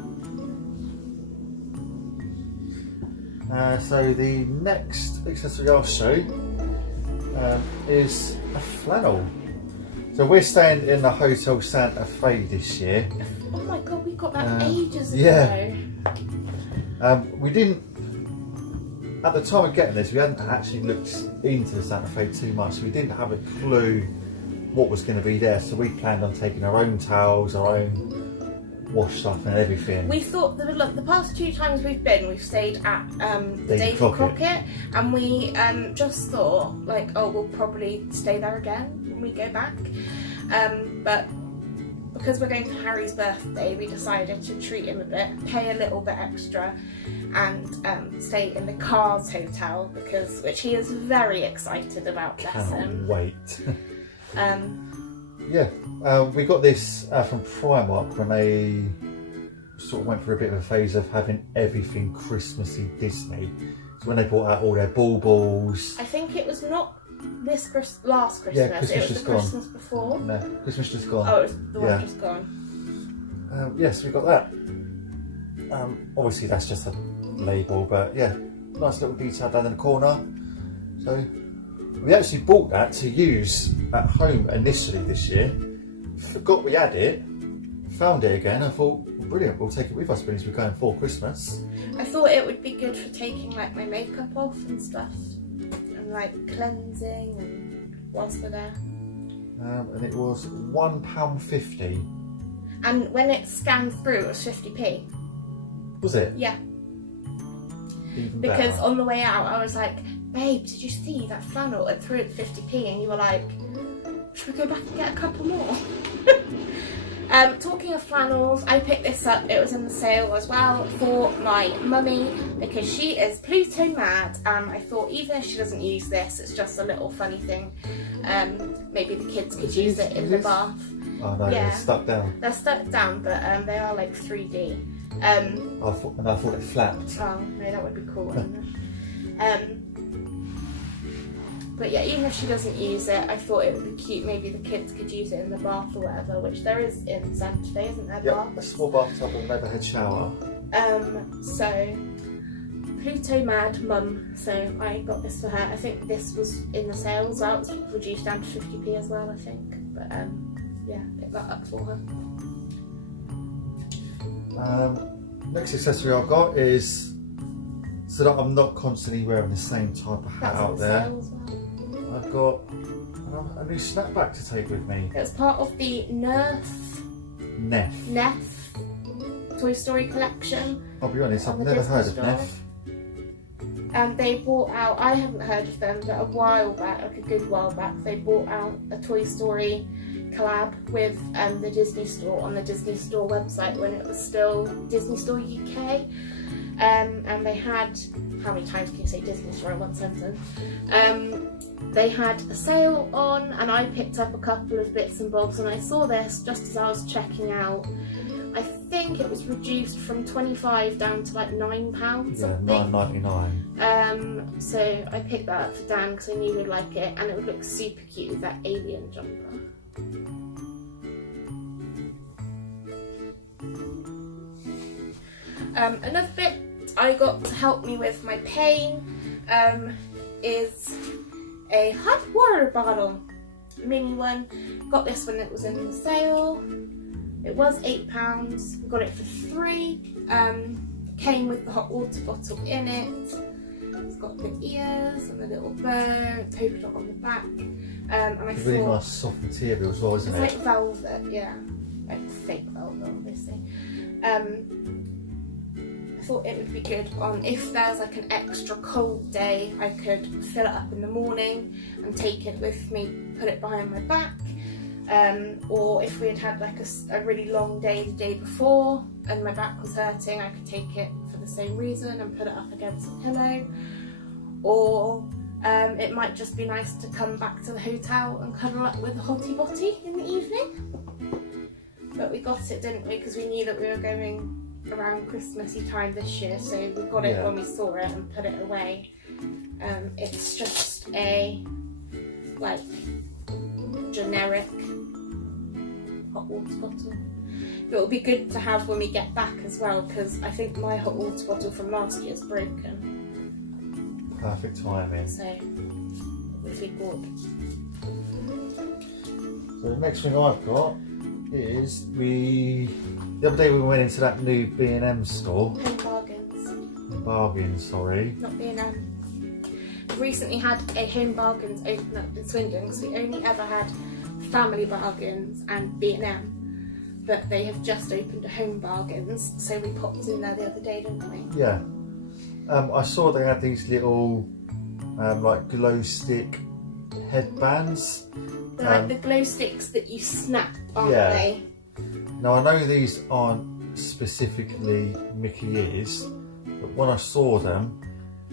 So the next accessory I'll show is a flannel. So we're staying in the Hotel Santa Fe this year. Oh my god, we got that ages ago. Yeah. We didn't, at the time of getting this, we hadn't actually looked into the Santa Fe too much, so we didn't have a clue what was going to be there. So we planned on taking our own towels, our own wash stuff and everything. We thought that, look, the past 2 times we've been, we've stayed at the Davy Crockett, and we just thought like, oh, we'll probably stay there again when we go back. But because we're going for Harry's birthday, we decided to treat him a bit, pay a little bit extra, and stay in the Cars Hotel, which he is very excited about. Cannot wait. Yeah, we got this from Primark when they sort of went through a bit of a phase of having everything Christmassy Disney. So when they brought out all their baubles. I think it was not this last Christmas, yeah, Christmas it was just the gone. Christmas before. No, Christmas just gone. Oh, it was the one just gone. Yes, we got that. Obviously that's just a label, but yeah, nice little detail down in the corner. So We actually bought that to use at home initially this year. Forgot we had it. Found it again. I thought, well, brilliant, we'll take it with us because we're going for Christmas. I thought it would be good for taking like my makeup off and stuff, and like cleansing and whilst we're there. And it was £1.50. And when it scanned through, it was 50p. Was it? Yeah. Even Because better. on the way out, I was like, babe, did you see that flannel? It threw it 50p, and you were like, should we go back and get a couple more? Talking of flannels, I picked this up. It was in the sale as well for my mummy because she is Pluto mad, and I thought even if she doesn't use this, it's just a little funny thing. Maybe the kids could use it in the bath. Oh no, Yeah. they're stuck down. They're stuck down, but they are like 3D. I thought it flapped. Oh no, that would be cool, wouldn't it? But yeah, even if she doesn't use it, I thought it would be cute. Maybe the kids could use it in the bath or whatever, which there is in Santa Fe, isn't there? Yeah, Bath? a small bathtub with an overhead shower. So Pluto mad mum, so I got this for her. I think this was in the sale as well. It's reduced down to 50p as well, I think. But yeah, pick that up for her. Next accessory I've got is so that I'm not constantly wearing the same type of hat That's out in the there. sale as well. I've got a new snapback to take with me. It was part of the Neff Toy Story collection. I'll be honest, I've on the never Disney heard of store. Neff. And they brought out, I haven't heard of them, but a while back, like a good while back, they brought out a Toy Story collab with the Disney Store on the Disney Store website when it was still Disney Store UK. And they had, how many times can you say Disney Store in one sentence? They had a sale on, and I picked up a couple of bits and bobs, and I saw this just as I was checking out. I think it was reduced from 25 down to like £9 Yeah, something. $9.99. So I picked that up for Dan because I knew he would like it, and it would look super cute with that alien jumper. Another bit I got to help me with my pain is a hot water bottle, mini one. Got this when it was in the sale. It was £8. Got it for £3. Came with the hot water bottle in it. It's got the ears and the little bow, polka dot on the back. And I It's really thought nice soft material as well, isn't it's it? like velvet, yeah, like fake velvet, obviously. I thought it would be good on if there's like an extra cold day, I could fill it up in the morning and take it with me, put it behind my back. Or if we had had like a really long day the day before and my back was hurting, I could take it for the same reason and put it up against a pillow. Or it might just be nice to come back to the hotel and cuddle up with a hottie botty in the evening. But we got it, didn't we? Because we knew that we were going around Christmassy time this year, so we got it when we saw it and put it away. It's just a like generic hot water bottle. But it'll be good to have when we get back as well, because I think my hot water bottle from last year is broken. Perfect timing. So it would be good. So the next thing I've got is the other day we went into that new B&M store. Home Bargains. Bargain, sorry. Not B&M. Recently had a Home Bargains open up in Swindon because we only ever had Family Bargains and B&M, but they have just opened a Home Bargains, so we popped in there the other day, didn't we? Yeah. I saw they had these little like glow stick headbands. They're like the glow sticks that you snap, aren't yeah. they? Now I know these aren't specifically Mickey ears, but when I saw them,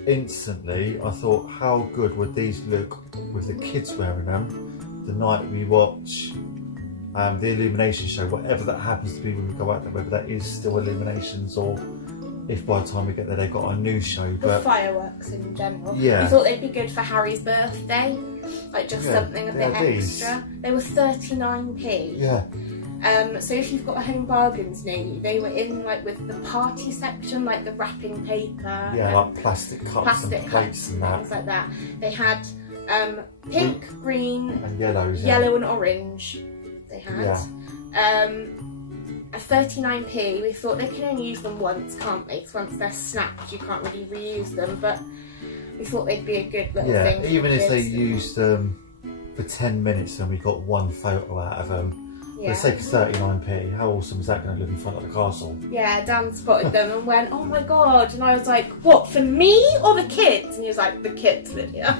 instantly I thought, how good would these look with the kids wearing them the night we watch the Illumination show, whatever that happens to be when we go out there, whether that is still Illuminations or if by the time we get there they've got a new show. The But fireworks in general. Yeah. We thought they'd be good for Harry's birthday, like just something a bit extra. They were 39p. yeah, So if you've got a Home Bargains near you, they were in like with the party section, like the wrapping paper. yeah, like plastic cups plastic and plates cups and and that. things like that. They had Pink, green, and yellows. yellow and orange they had. At 39p, we thought they can only use them once, can't they? Because once they're snapped, you can't really reuse them, but we thought they'd be a good little thing. Yeah, even if they used them for 10 minutes and we got one photo out of them, for the sake of 39p, how awesome is that going to look in front of the castle? Yeah, Dan spotted them and went, oh my god, and I was like, what, for me or the kids? And he was like, the kids, Lydia.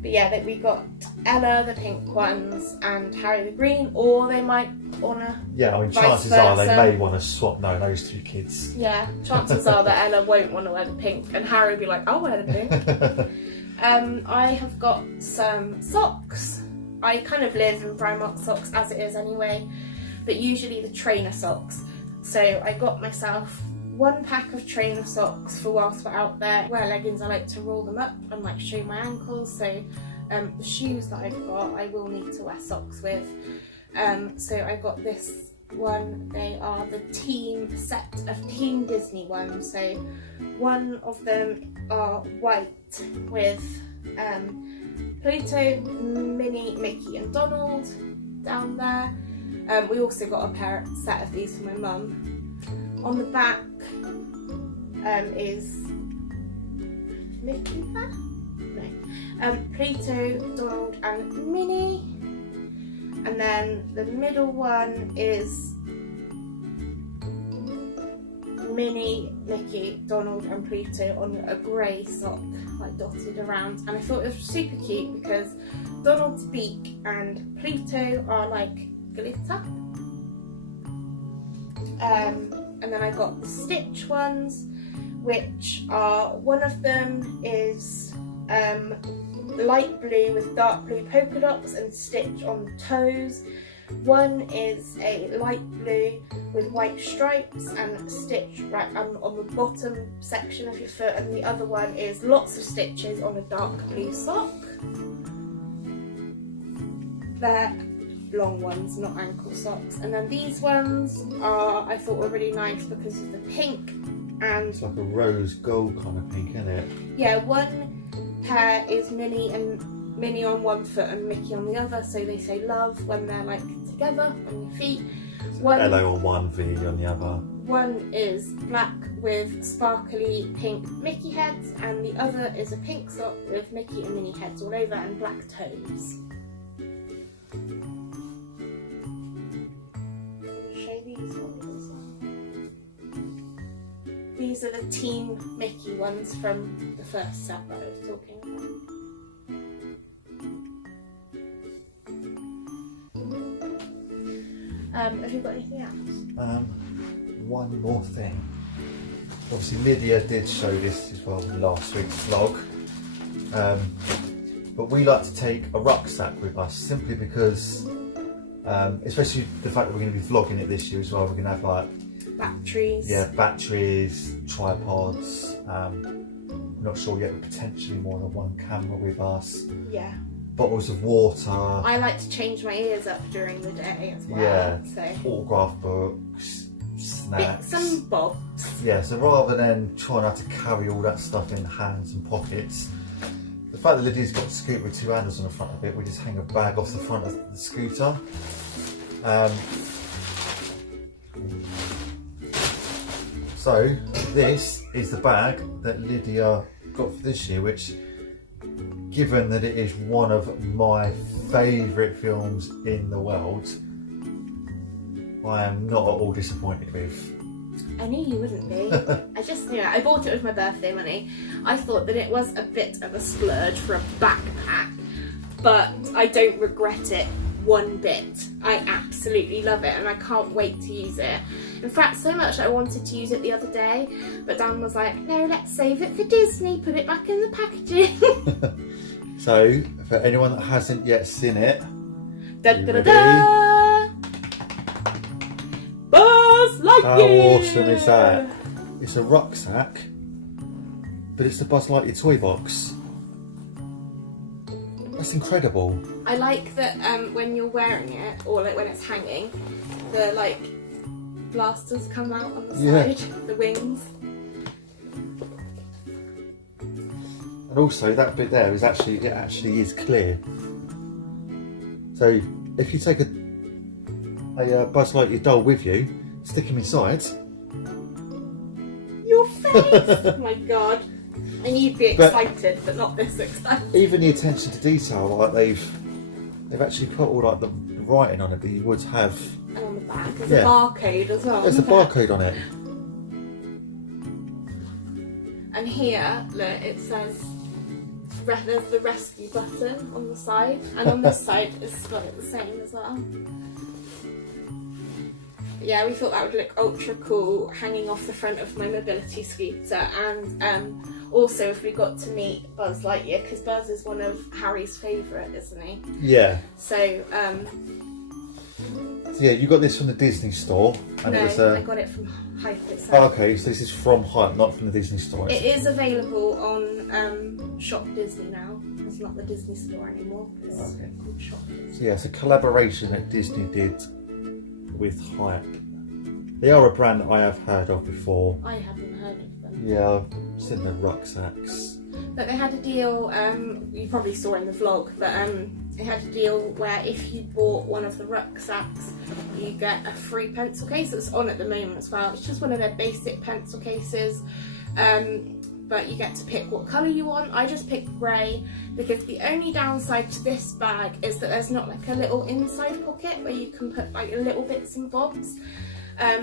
But yeah, we got Ella, the pink ones, and Harry the green, or they might want to. Yeah, I mean, chances are they may want to swap those two kids. Yeah, chances are that Ella won't want to wear the pink, and Harry will be like, I'll wear the pink. I have got some socks. I kind of live in Primark socks as it is anyway, but usually the trainer socks. So I got myself one pack of trainer socks for whilst we're out there. Wear leggings, I like to roll them up and like show my ankles. So the shoes that I've got, I will need to wear socks with. So I got this one. They are the team set of Team Disney ones. So one of them are white with Pluto, Minnie, Mickey and Donald down there. We also got a set of these for my mum. On the back is Mickey there? No. Pluto, Donald and Minnie. And then the middle one is Minnie, Mickey, Donald and Pluto on a grey sock, like dotted around. And I thought it was super cute because Donald's beak and Pluto are like glitter. And then I got the Stitch ones, which are, one of them is light blue with dark blue polka dots and Stitch on the toes. One is a light blue with white stripes and Stitch right on the bottom section of your foot, and the other one is lots of stitches on a dark blue sock. They're long ones, not ankle socks. And then these ones are, I thought, were really nice because of the pink and... It's like a rose gold kind of pink, isn't it? Yeah, one pair is Minnie on one foot and Mickey on the other, so they say love when they're like together on your feet. One, Hello on one, V on the other. One is black with sparkly pink Mickey heads, and the other is a pink sock with Mickey and Minnie heads all over and black toes. Show these ones as well. These are the Team Mickey ones from the first set that I was talking about. Have you got anything else? One more thing. Obviously Lydia did show this as well in last week's vlog. But we like to take a rucksack with us simply because, especially the fact that we're going to be vlogging it this year as well, we're going to have like batteries. Yeah, batteries, tripods. Not sure yet, but potentially more than one camera with us. Yeah. Bottles of water. I like to change my ears up during the day as well. Yeah. So. Autograph books, snacks. Bits and bobs. Yeah, so rather than trying to have to carry all that stuff in hands and pockets, the fact that Lydia's got a scooter with two handles on the front of it, we just hang a bag off the front of the scooter. So this is the bag that Lydia got for this year, which, given that it is one of my favourite films in the world, I am not at all disappointed with. I knew you wouldn't be. I just knew it. I bought it with my birthday money. I thought that it was a bit of a splurge for a backpack, but I don't regret it one bit. I absolutely love it and I can't wait to use it. In fact, so much that I wanted to use it the other day, but Dan was like, no, let's save it for Disney, put it back in the packaging. So, for anyone that hasn't yet seen it, da, da, da, da. Buzz Lightyear! How awesome is that? It's a rucksack, but it's the Buzz Lightyear toy box. That's incredible. I like that when you're wearing it, or like when it's hanging, the like blasters come out on the side, the wings. And also that bit there is actually is clear. So if you take a Buzz Lightyear doll with you, stick him inside. Your face! Oh my god. And you'd be excited, but not this excited. Even the attention to detail, like they've actually put all like the writing on it that you would have. And on the back, there's a barcode as well. There's a barcode on it. And here, look, it says there's the rescue button on the side, and on this side it's got it the same as well. Yeah, we thought that would look ultra cool hanging off the front of my mobility scooter, and also if we got to meet Buzz Lightyear, because Buzz is one of Harry's favourite, isn't he? Yeah. So, so yeah, you got this from the Disney store, and no, it was I got it from Hype itself. Oh, okay, so this is from Hype, not from the Disney store. It is available on Shop Disney now. It's not the Disney store anymore. It's called Shop Disney. So yeah, it's a collaboration that Disney did with Hype. They are a brand that I have heard of before. I haven't heard of them. Yeah, I've seen their rucksacks. But they had a deal, you probably saw in the vlog, but they had a deal where if you bought one of the rucksacks, you get a free pencil case. It's on at the moment as well. It's just one of their basic pencil cases. But you get to pick what colour you want. I just picked grey because the only downside to this bag is that there's not like a little inside pocket where you can put like little bits and bobs.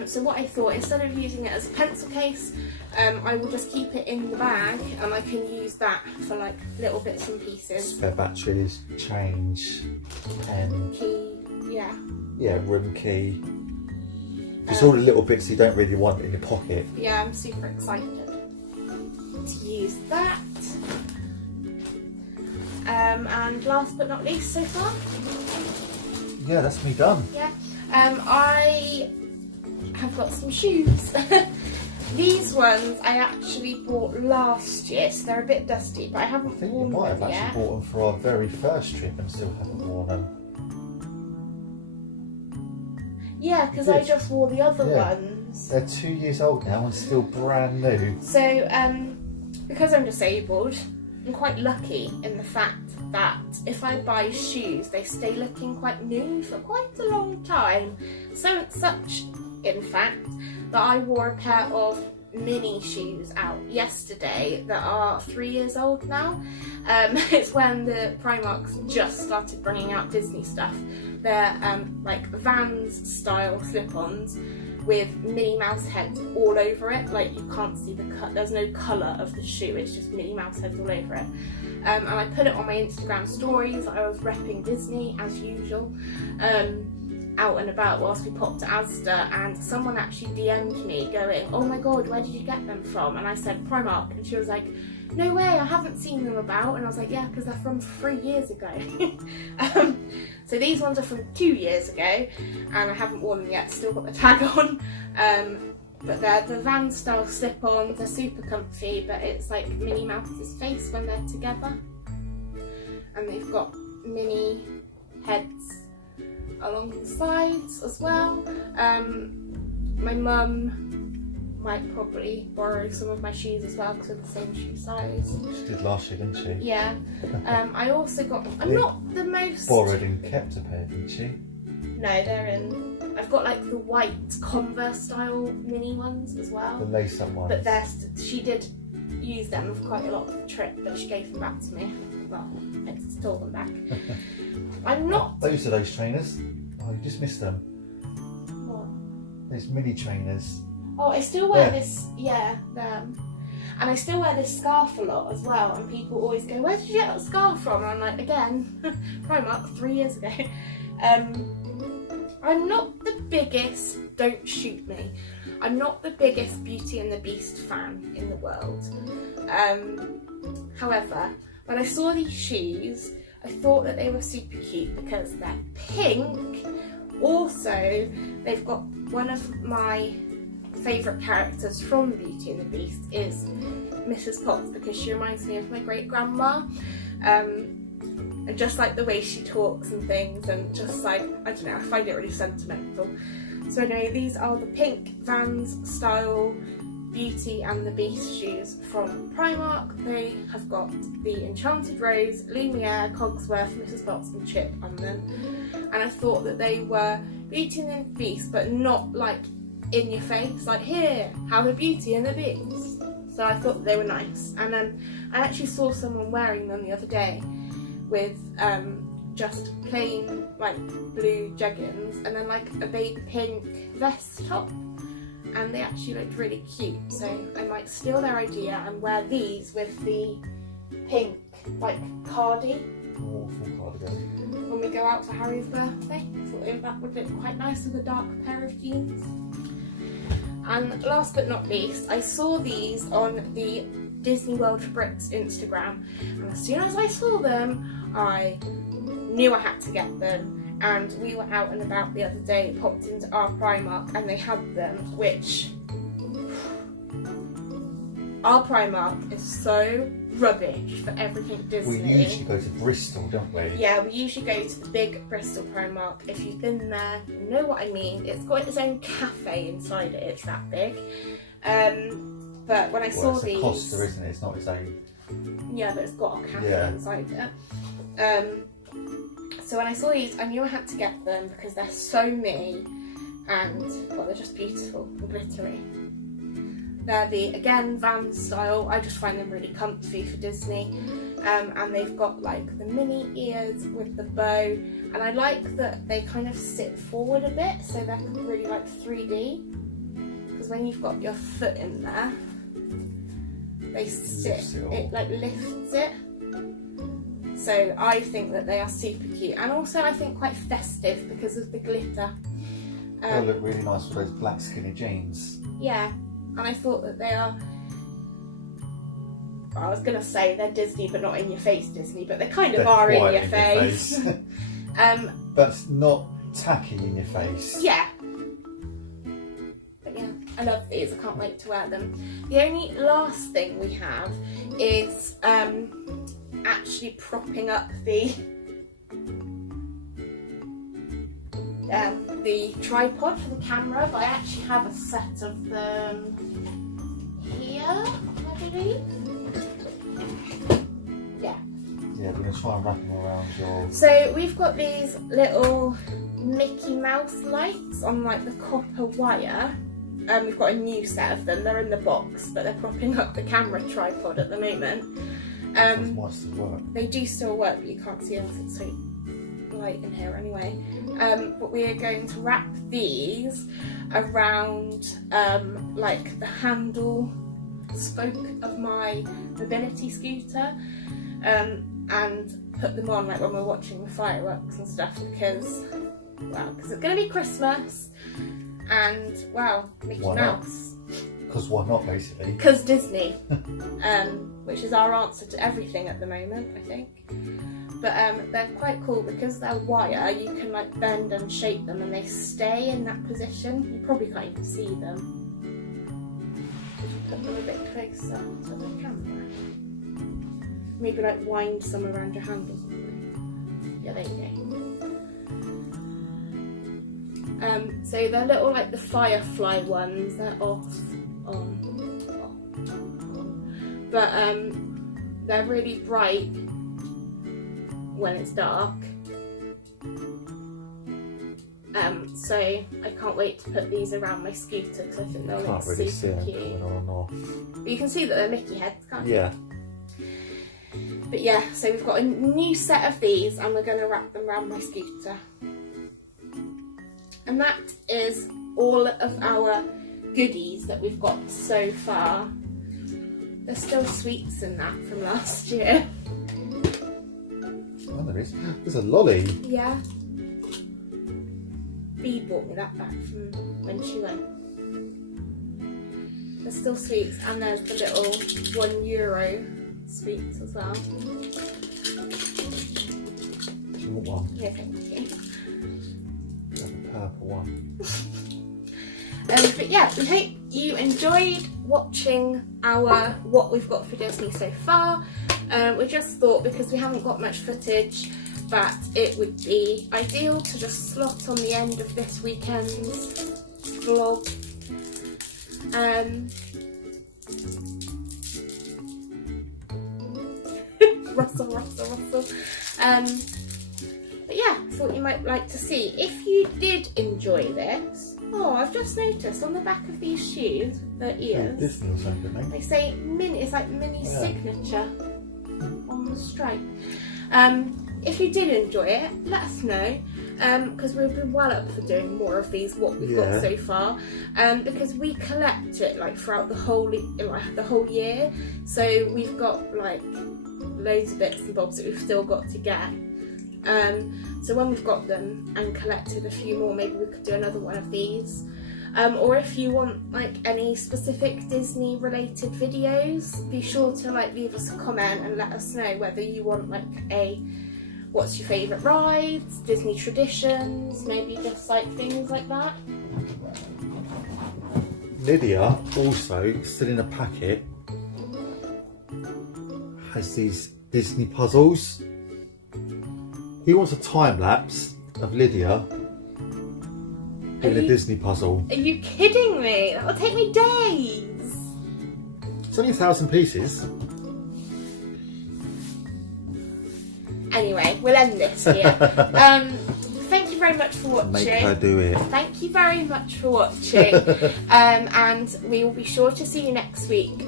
So what I thought, instead of using it as a pencil case, I will just keep it in the bag and I can use that for like little bits and pieces. Spare batteries, change, pen. Key, yeah. Yeah, room key. Just all the little bits you don't really want in your pocket. Yeah, I'm super excited to use that. And last but not least so far. Yeah, that's me done. Yeah. I have got some shoes. These ones I actually bought last year, so they're a bit dusty, but I haven't I think worn you might have them actually yet. bought them for our very first trip and still haven't worn them. Yeah, because I just wore the other ones. They're 2 years old now and still brand new. So, because I'm disabled, I'm quite lucky in the fact that if I buy shoes, they stay looking quite new for quite a long time. So it's such, in fact, that I wore a pair of mini shoes out yesterday that are 3 years old now. It's when the Primarks just started bringing out Disney stuff. They're like Vans style slip-ons with Minnie Mouse heads all over it. Like you can't see the cut, there's no colour of the shoe, it's just Minnie Mouse heads all over it. And I put it on my Instagram stories. I was repping Disney as usual, out and about whilst we popped to Asda, and someone actually DM'd me going, "Oh my god, where did you get them from?" And I said Primark, and she was like, "No way, I haven't seen them about." And I was like, "Yeah, because they're from 3 years ago." So these ones are from 2 years ago, and I haven't worn them yet, still got the tag on. But they're the Van style slip-ons, they're super comfy, but it's like Minnie Mouse's face when they're together. And they've got mini heads along the sides as well. My mum might probably borrow some of my shoes as well because we're the same shoe size. She did last year, didn't she? Yeah. I also got, I'm not the most... Borrowed and kept a pair, didn't she? No, they're in, I've got like the white Converse style mini ones as well. The lace up ones. But she did use them for quite a lot of the trip, but she gave them back to me. Well, I stole them back. I'm not... Those are those trainers. Oh, you just missed them. What? Those mini trainers. Oh, I still wear this, them. And I still wear this scarf a lot as well, and people always go, "Where did you get that scarf from?" And I'm like, again, Primark 3 years ago. I'm not the biggest, don't shoot me, I'm not the biggest Beauty and the Beast fan in the world. However, when I saw these shoes, I thought that they were super cute because they're pink. Also, they've got one of my favourite characters from Beauty and the Beast is Mrs. Potts, because she reminds me of my great grandma, and just like the way she talks and things, and just like, I don't know, I find it really sentimental. So anyway, these are the pink Vans style Beauty and the Beast shoes from Primark. They have got the Enchanted Rose, Lumiere, Cogsworth, Mrs. Potts and Chip on them. And I thought that they were Beauty and the Beast, but not like in your face, like here, have a Beauty and the Beast. So I thought they were nice. And then I actually saw someone wearing them the other day with just plain like blue jeggings and then like a baby pink vest top, and they actually looked really cute. So I might steal their idea and wear these with the pink like cardi when we go out for Harry's birthday. Thought that would look quite nice with a dark pair of jeans. And last but not least, I saw these on the Disney World for Brits Instagram, and as soon as I saw them, I knew I had to get them. And we were out and about the other day, popped into our Primark, and they had them, which our Primark is so rubbish for everything Disney. We usually go to Bristol, don't we? Yeah, we usually go to the big Bristol Primark. If you've been there, you know what I mean. It's got its own cafe inside it, it's that big. But when I saw these... It's a Costa, isn't it? It's not its own... Yeah, but it's got a cafe inside it. So when I saw these, I knew I had to get them because they're so me, and well, they're just beautiful and glittery. They're the, again, Vans style. I just find them really comfy for Disney. And they've got like the mini ears with the bow, and I like that they kind of sit forward a bit, so they're really like 3D. Because when you've got your foot in there, they sit, it like lifts it. So I think that they are super cute, and also I think quite festive because of the glitter. They look really nice with those black skinny jeans. Yeah, and I thought that they are, well, I was going to say they're Disney but not in your face Disney, but they kind of are in your face. But not tacky in your face. Yeah. But yeah, I love these, I can't wait to wear them. The only last thing we have is actually propping up the tripod for the camera, but I actually have a set of them here, I believe. Yeah. Yeah, we're going to try and wrap them around your... So we've got these little Mickey Mouse lights on like the copper wire. We've got a new set of them, they're in the box, but they're propping up the camera tripod at the moment. They do still work, but you can't see them because it's so light in here anyway. But we are going to wrap these around like the handle spoke of my mobility scooter, and put them on like when we're watching the fireworks and stuff, because it's going to be Christmas, and Mickey Mouse. Because why not, basically? Because Disney, which is our answer to everything at the moment, I think. But they're quite cool because they're wire. You can like bend and shape them, and they stay in that position. You probably can't even see them. Put them a bit closer to the camera. Maybe like wind some around your hand or something. Yeah, there you go. So they're little like the Firefly ones. They're off. But they're really bright when it's dark, so I can't wait to put these around my scooter because I think they'll look super cute. But you can see that they're Mickey heads, can't you? Yeah. But yeah, so we've got a new set of these, and we're going to wrap them around my scooter. And that is all of our goodies that we've got so far. There's still sweets in that from last year. Oh, there is. There's a lolly. Yeah. Bea bought me that back from when she went. There's still sweets, and there's the little €1 sweets as well. Do you want one? Yeah, thank you. You have a purple one. But yeah, we hope you enjoyed watching our what we've got for Disney so far. We just thought, because we haven't got much footage, that it would be ideal to just slot on the end of this weekend's vlog. Russell. But yeah, thought you might like to see. If you did enjoy this, I've just noticed on the back of these shoes, the ears, Disney or something, they say mini. It's like mini signature on the stripe. If you did enjoy it, let us know. Because we've been well up for doing more of these, what we've got so far, because we collect it like throughout the whole year, so we've got like loads of bits and bobs that we've still got to get. So when we've got them and collected a few more, maybe we could do another one of these. Or if you want like any specific Disney related videos, be sure to like leave us a comment and let us know whether you want like a what's your favourite rides, Disney traditions, maybe just like things like that. Lydia also, still in a packet, has these Disney puzzles. He wants a time lapse of Lydia doing a Disney puzzle. Are you kidding me? That will take me days. It's only 1,000 pieces. Anyway, we'll end this here. Thank you very much for watching. Make her do it. Thank you very much for watching. And we will be sure to see you next week.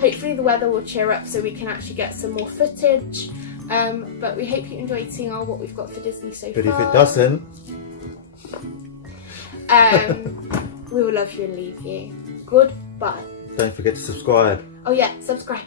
Hopefully the weather will cheer up so we can actually get some more footage. But we hope you enjoyed seeing what we've got for Disney so far. But if it doesn't, we will love you and leave you. Goodbye. don't forget to subscribe. Oh yeah, subscribe.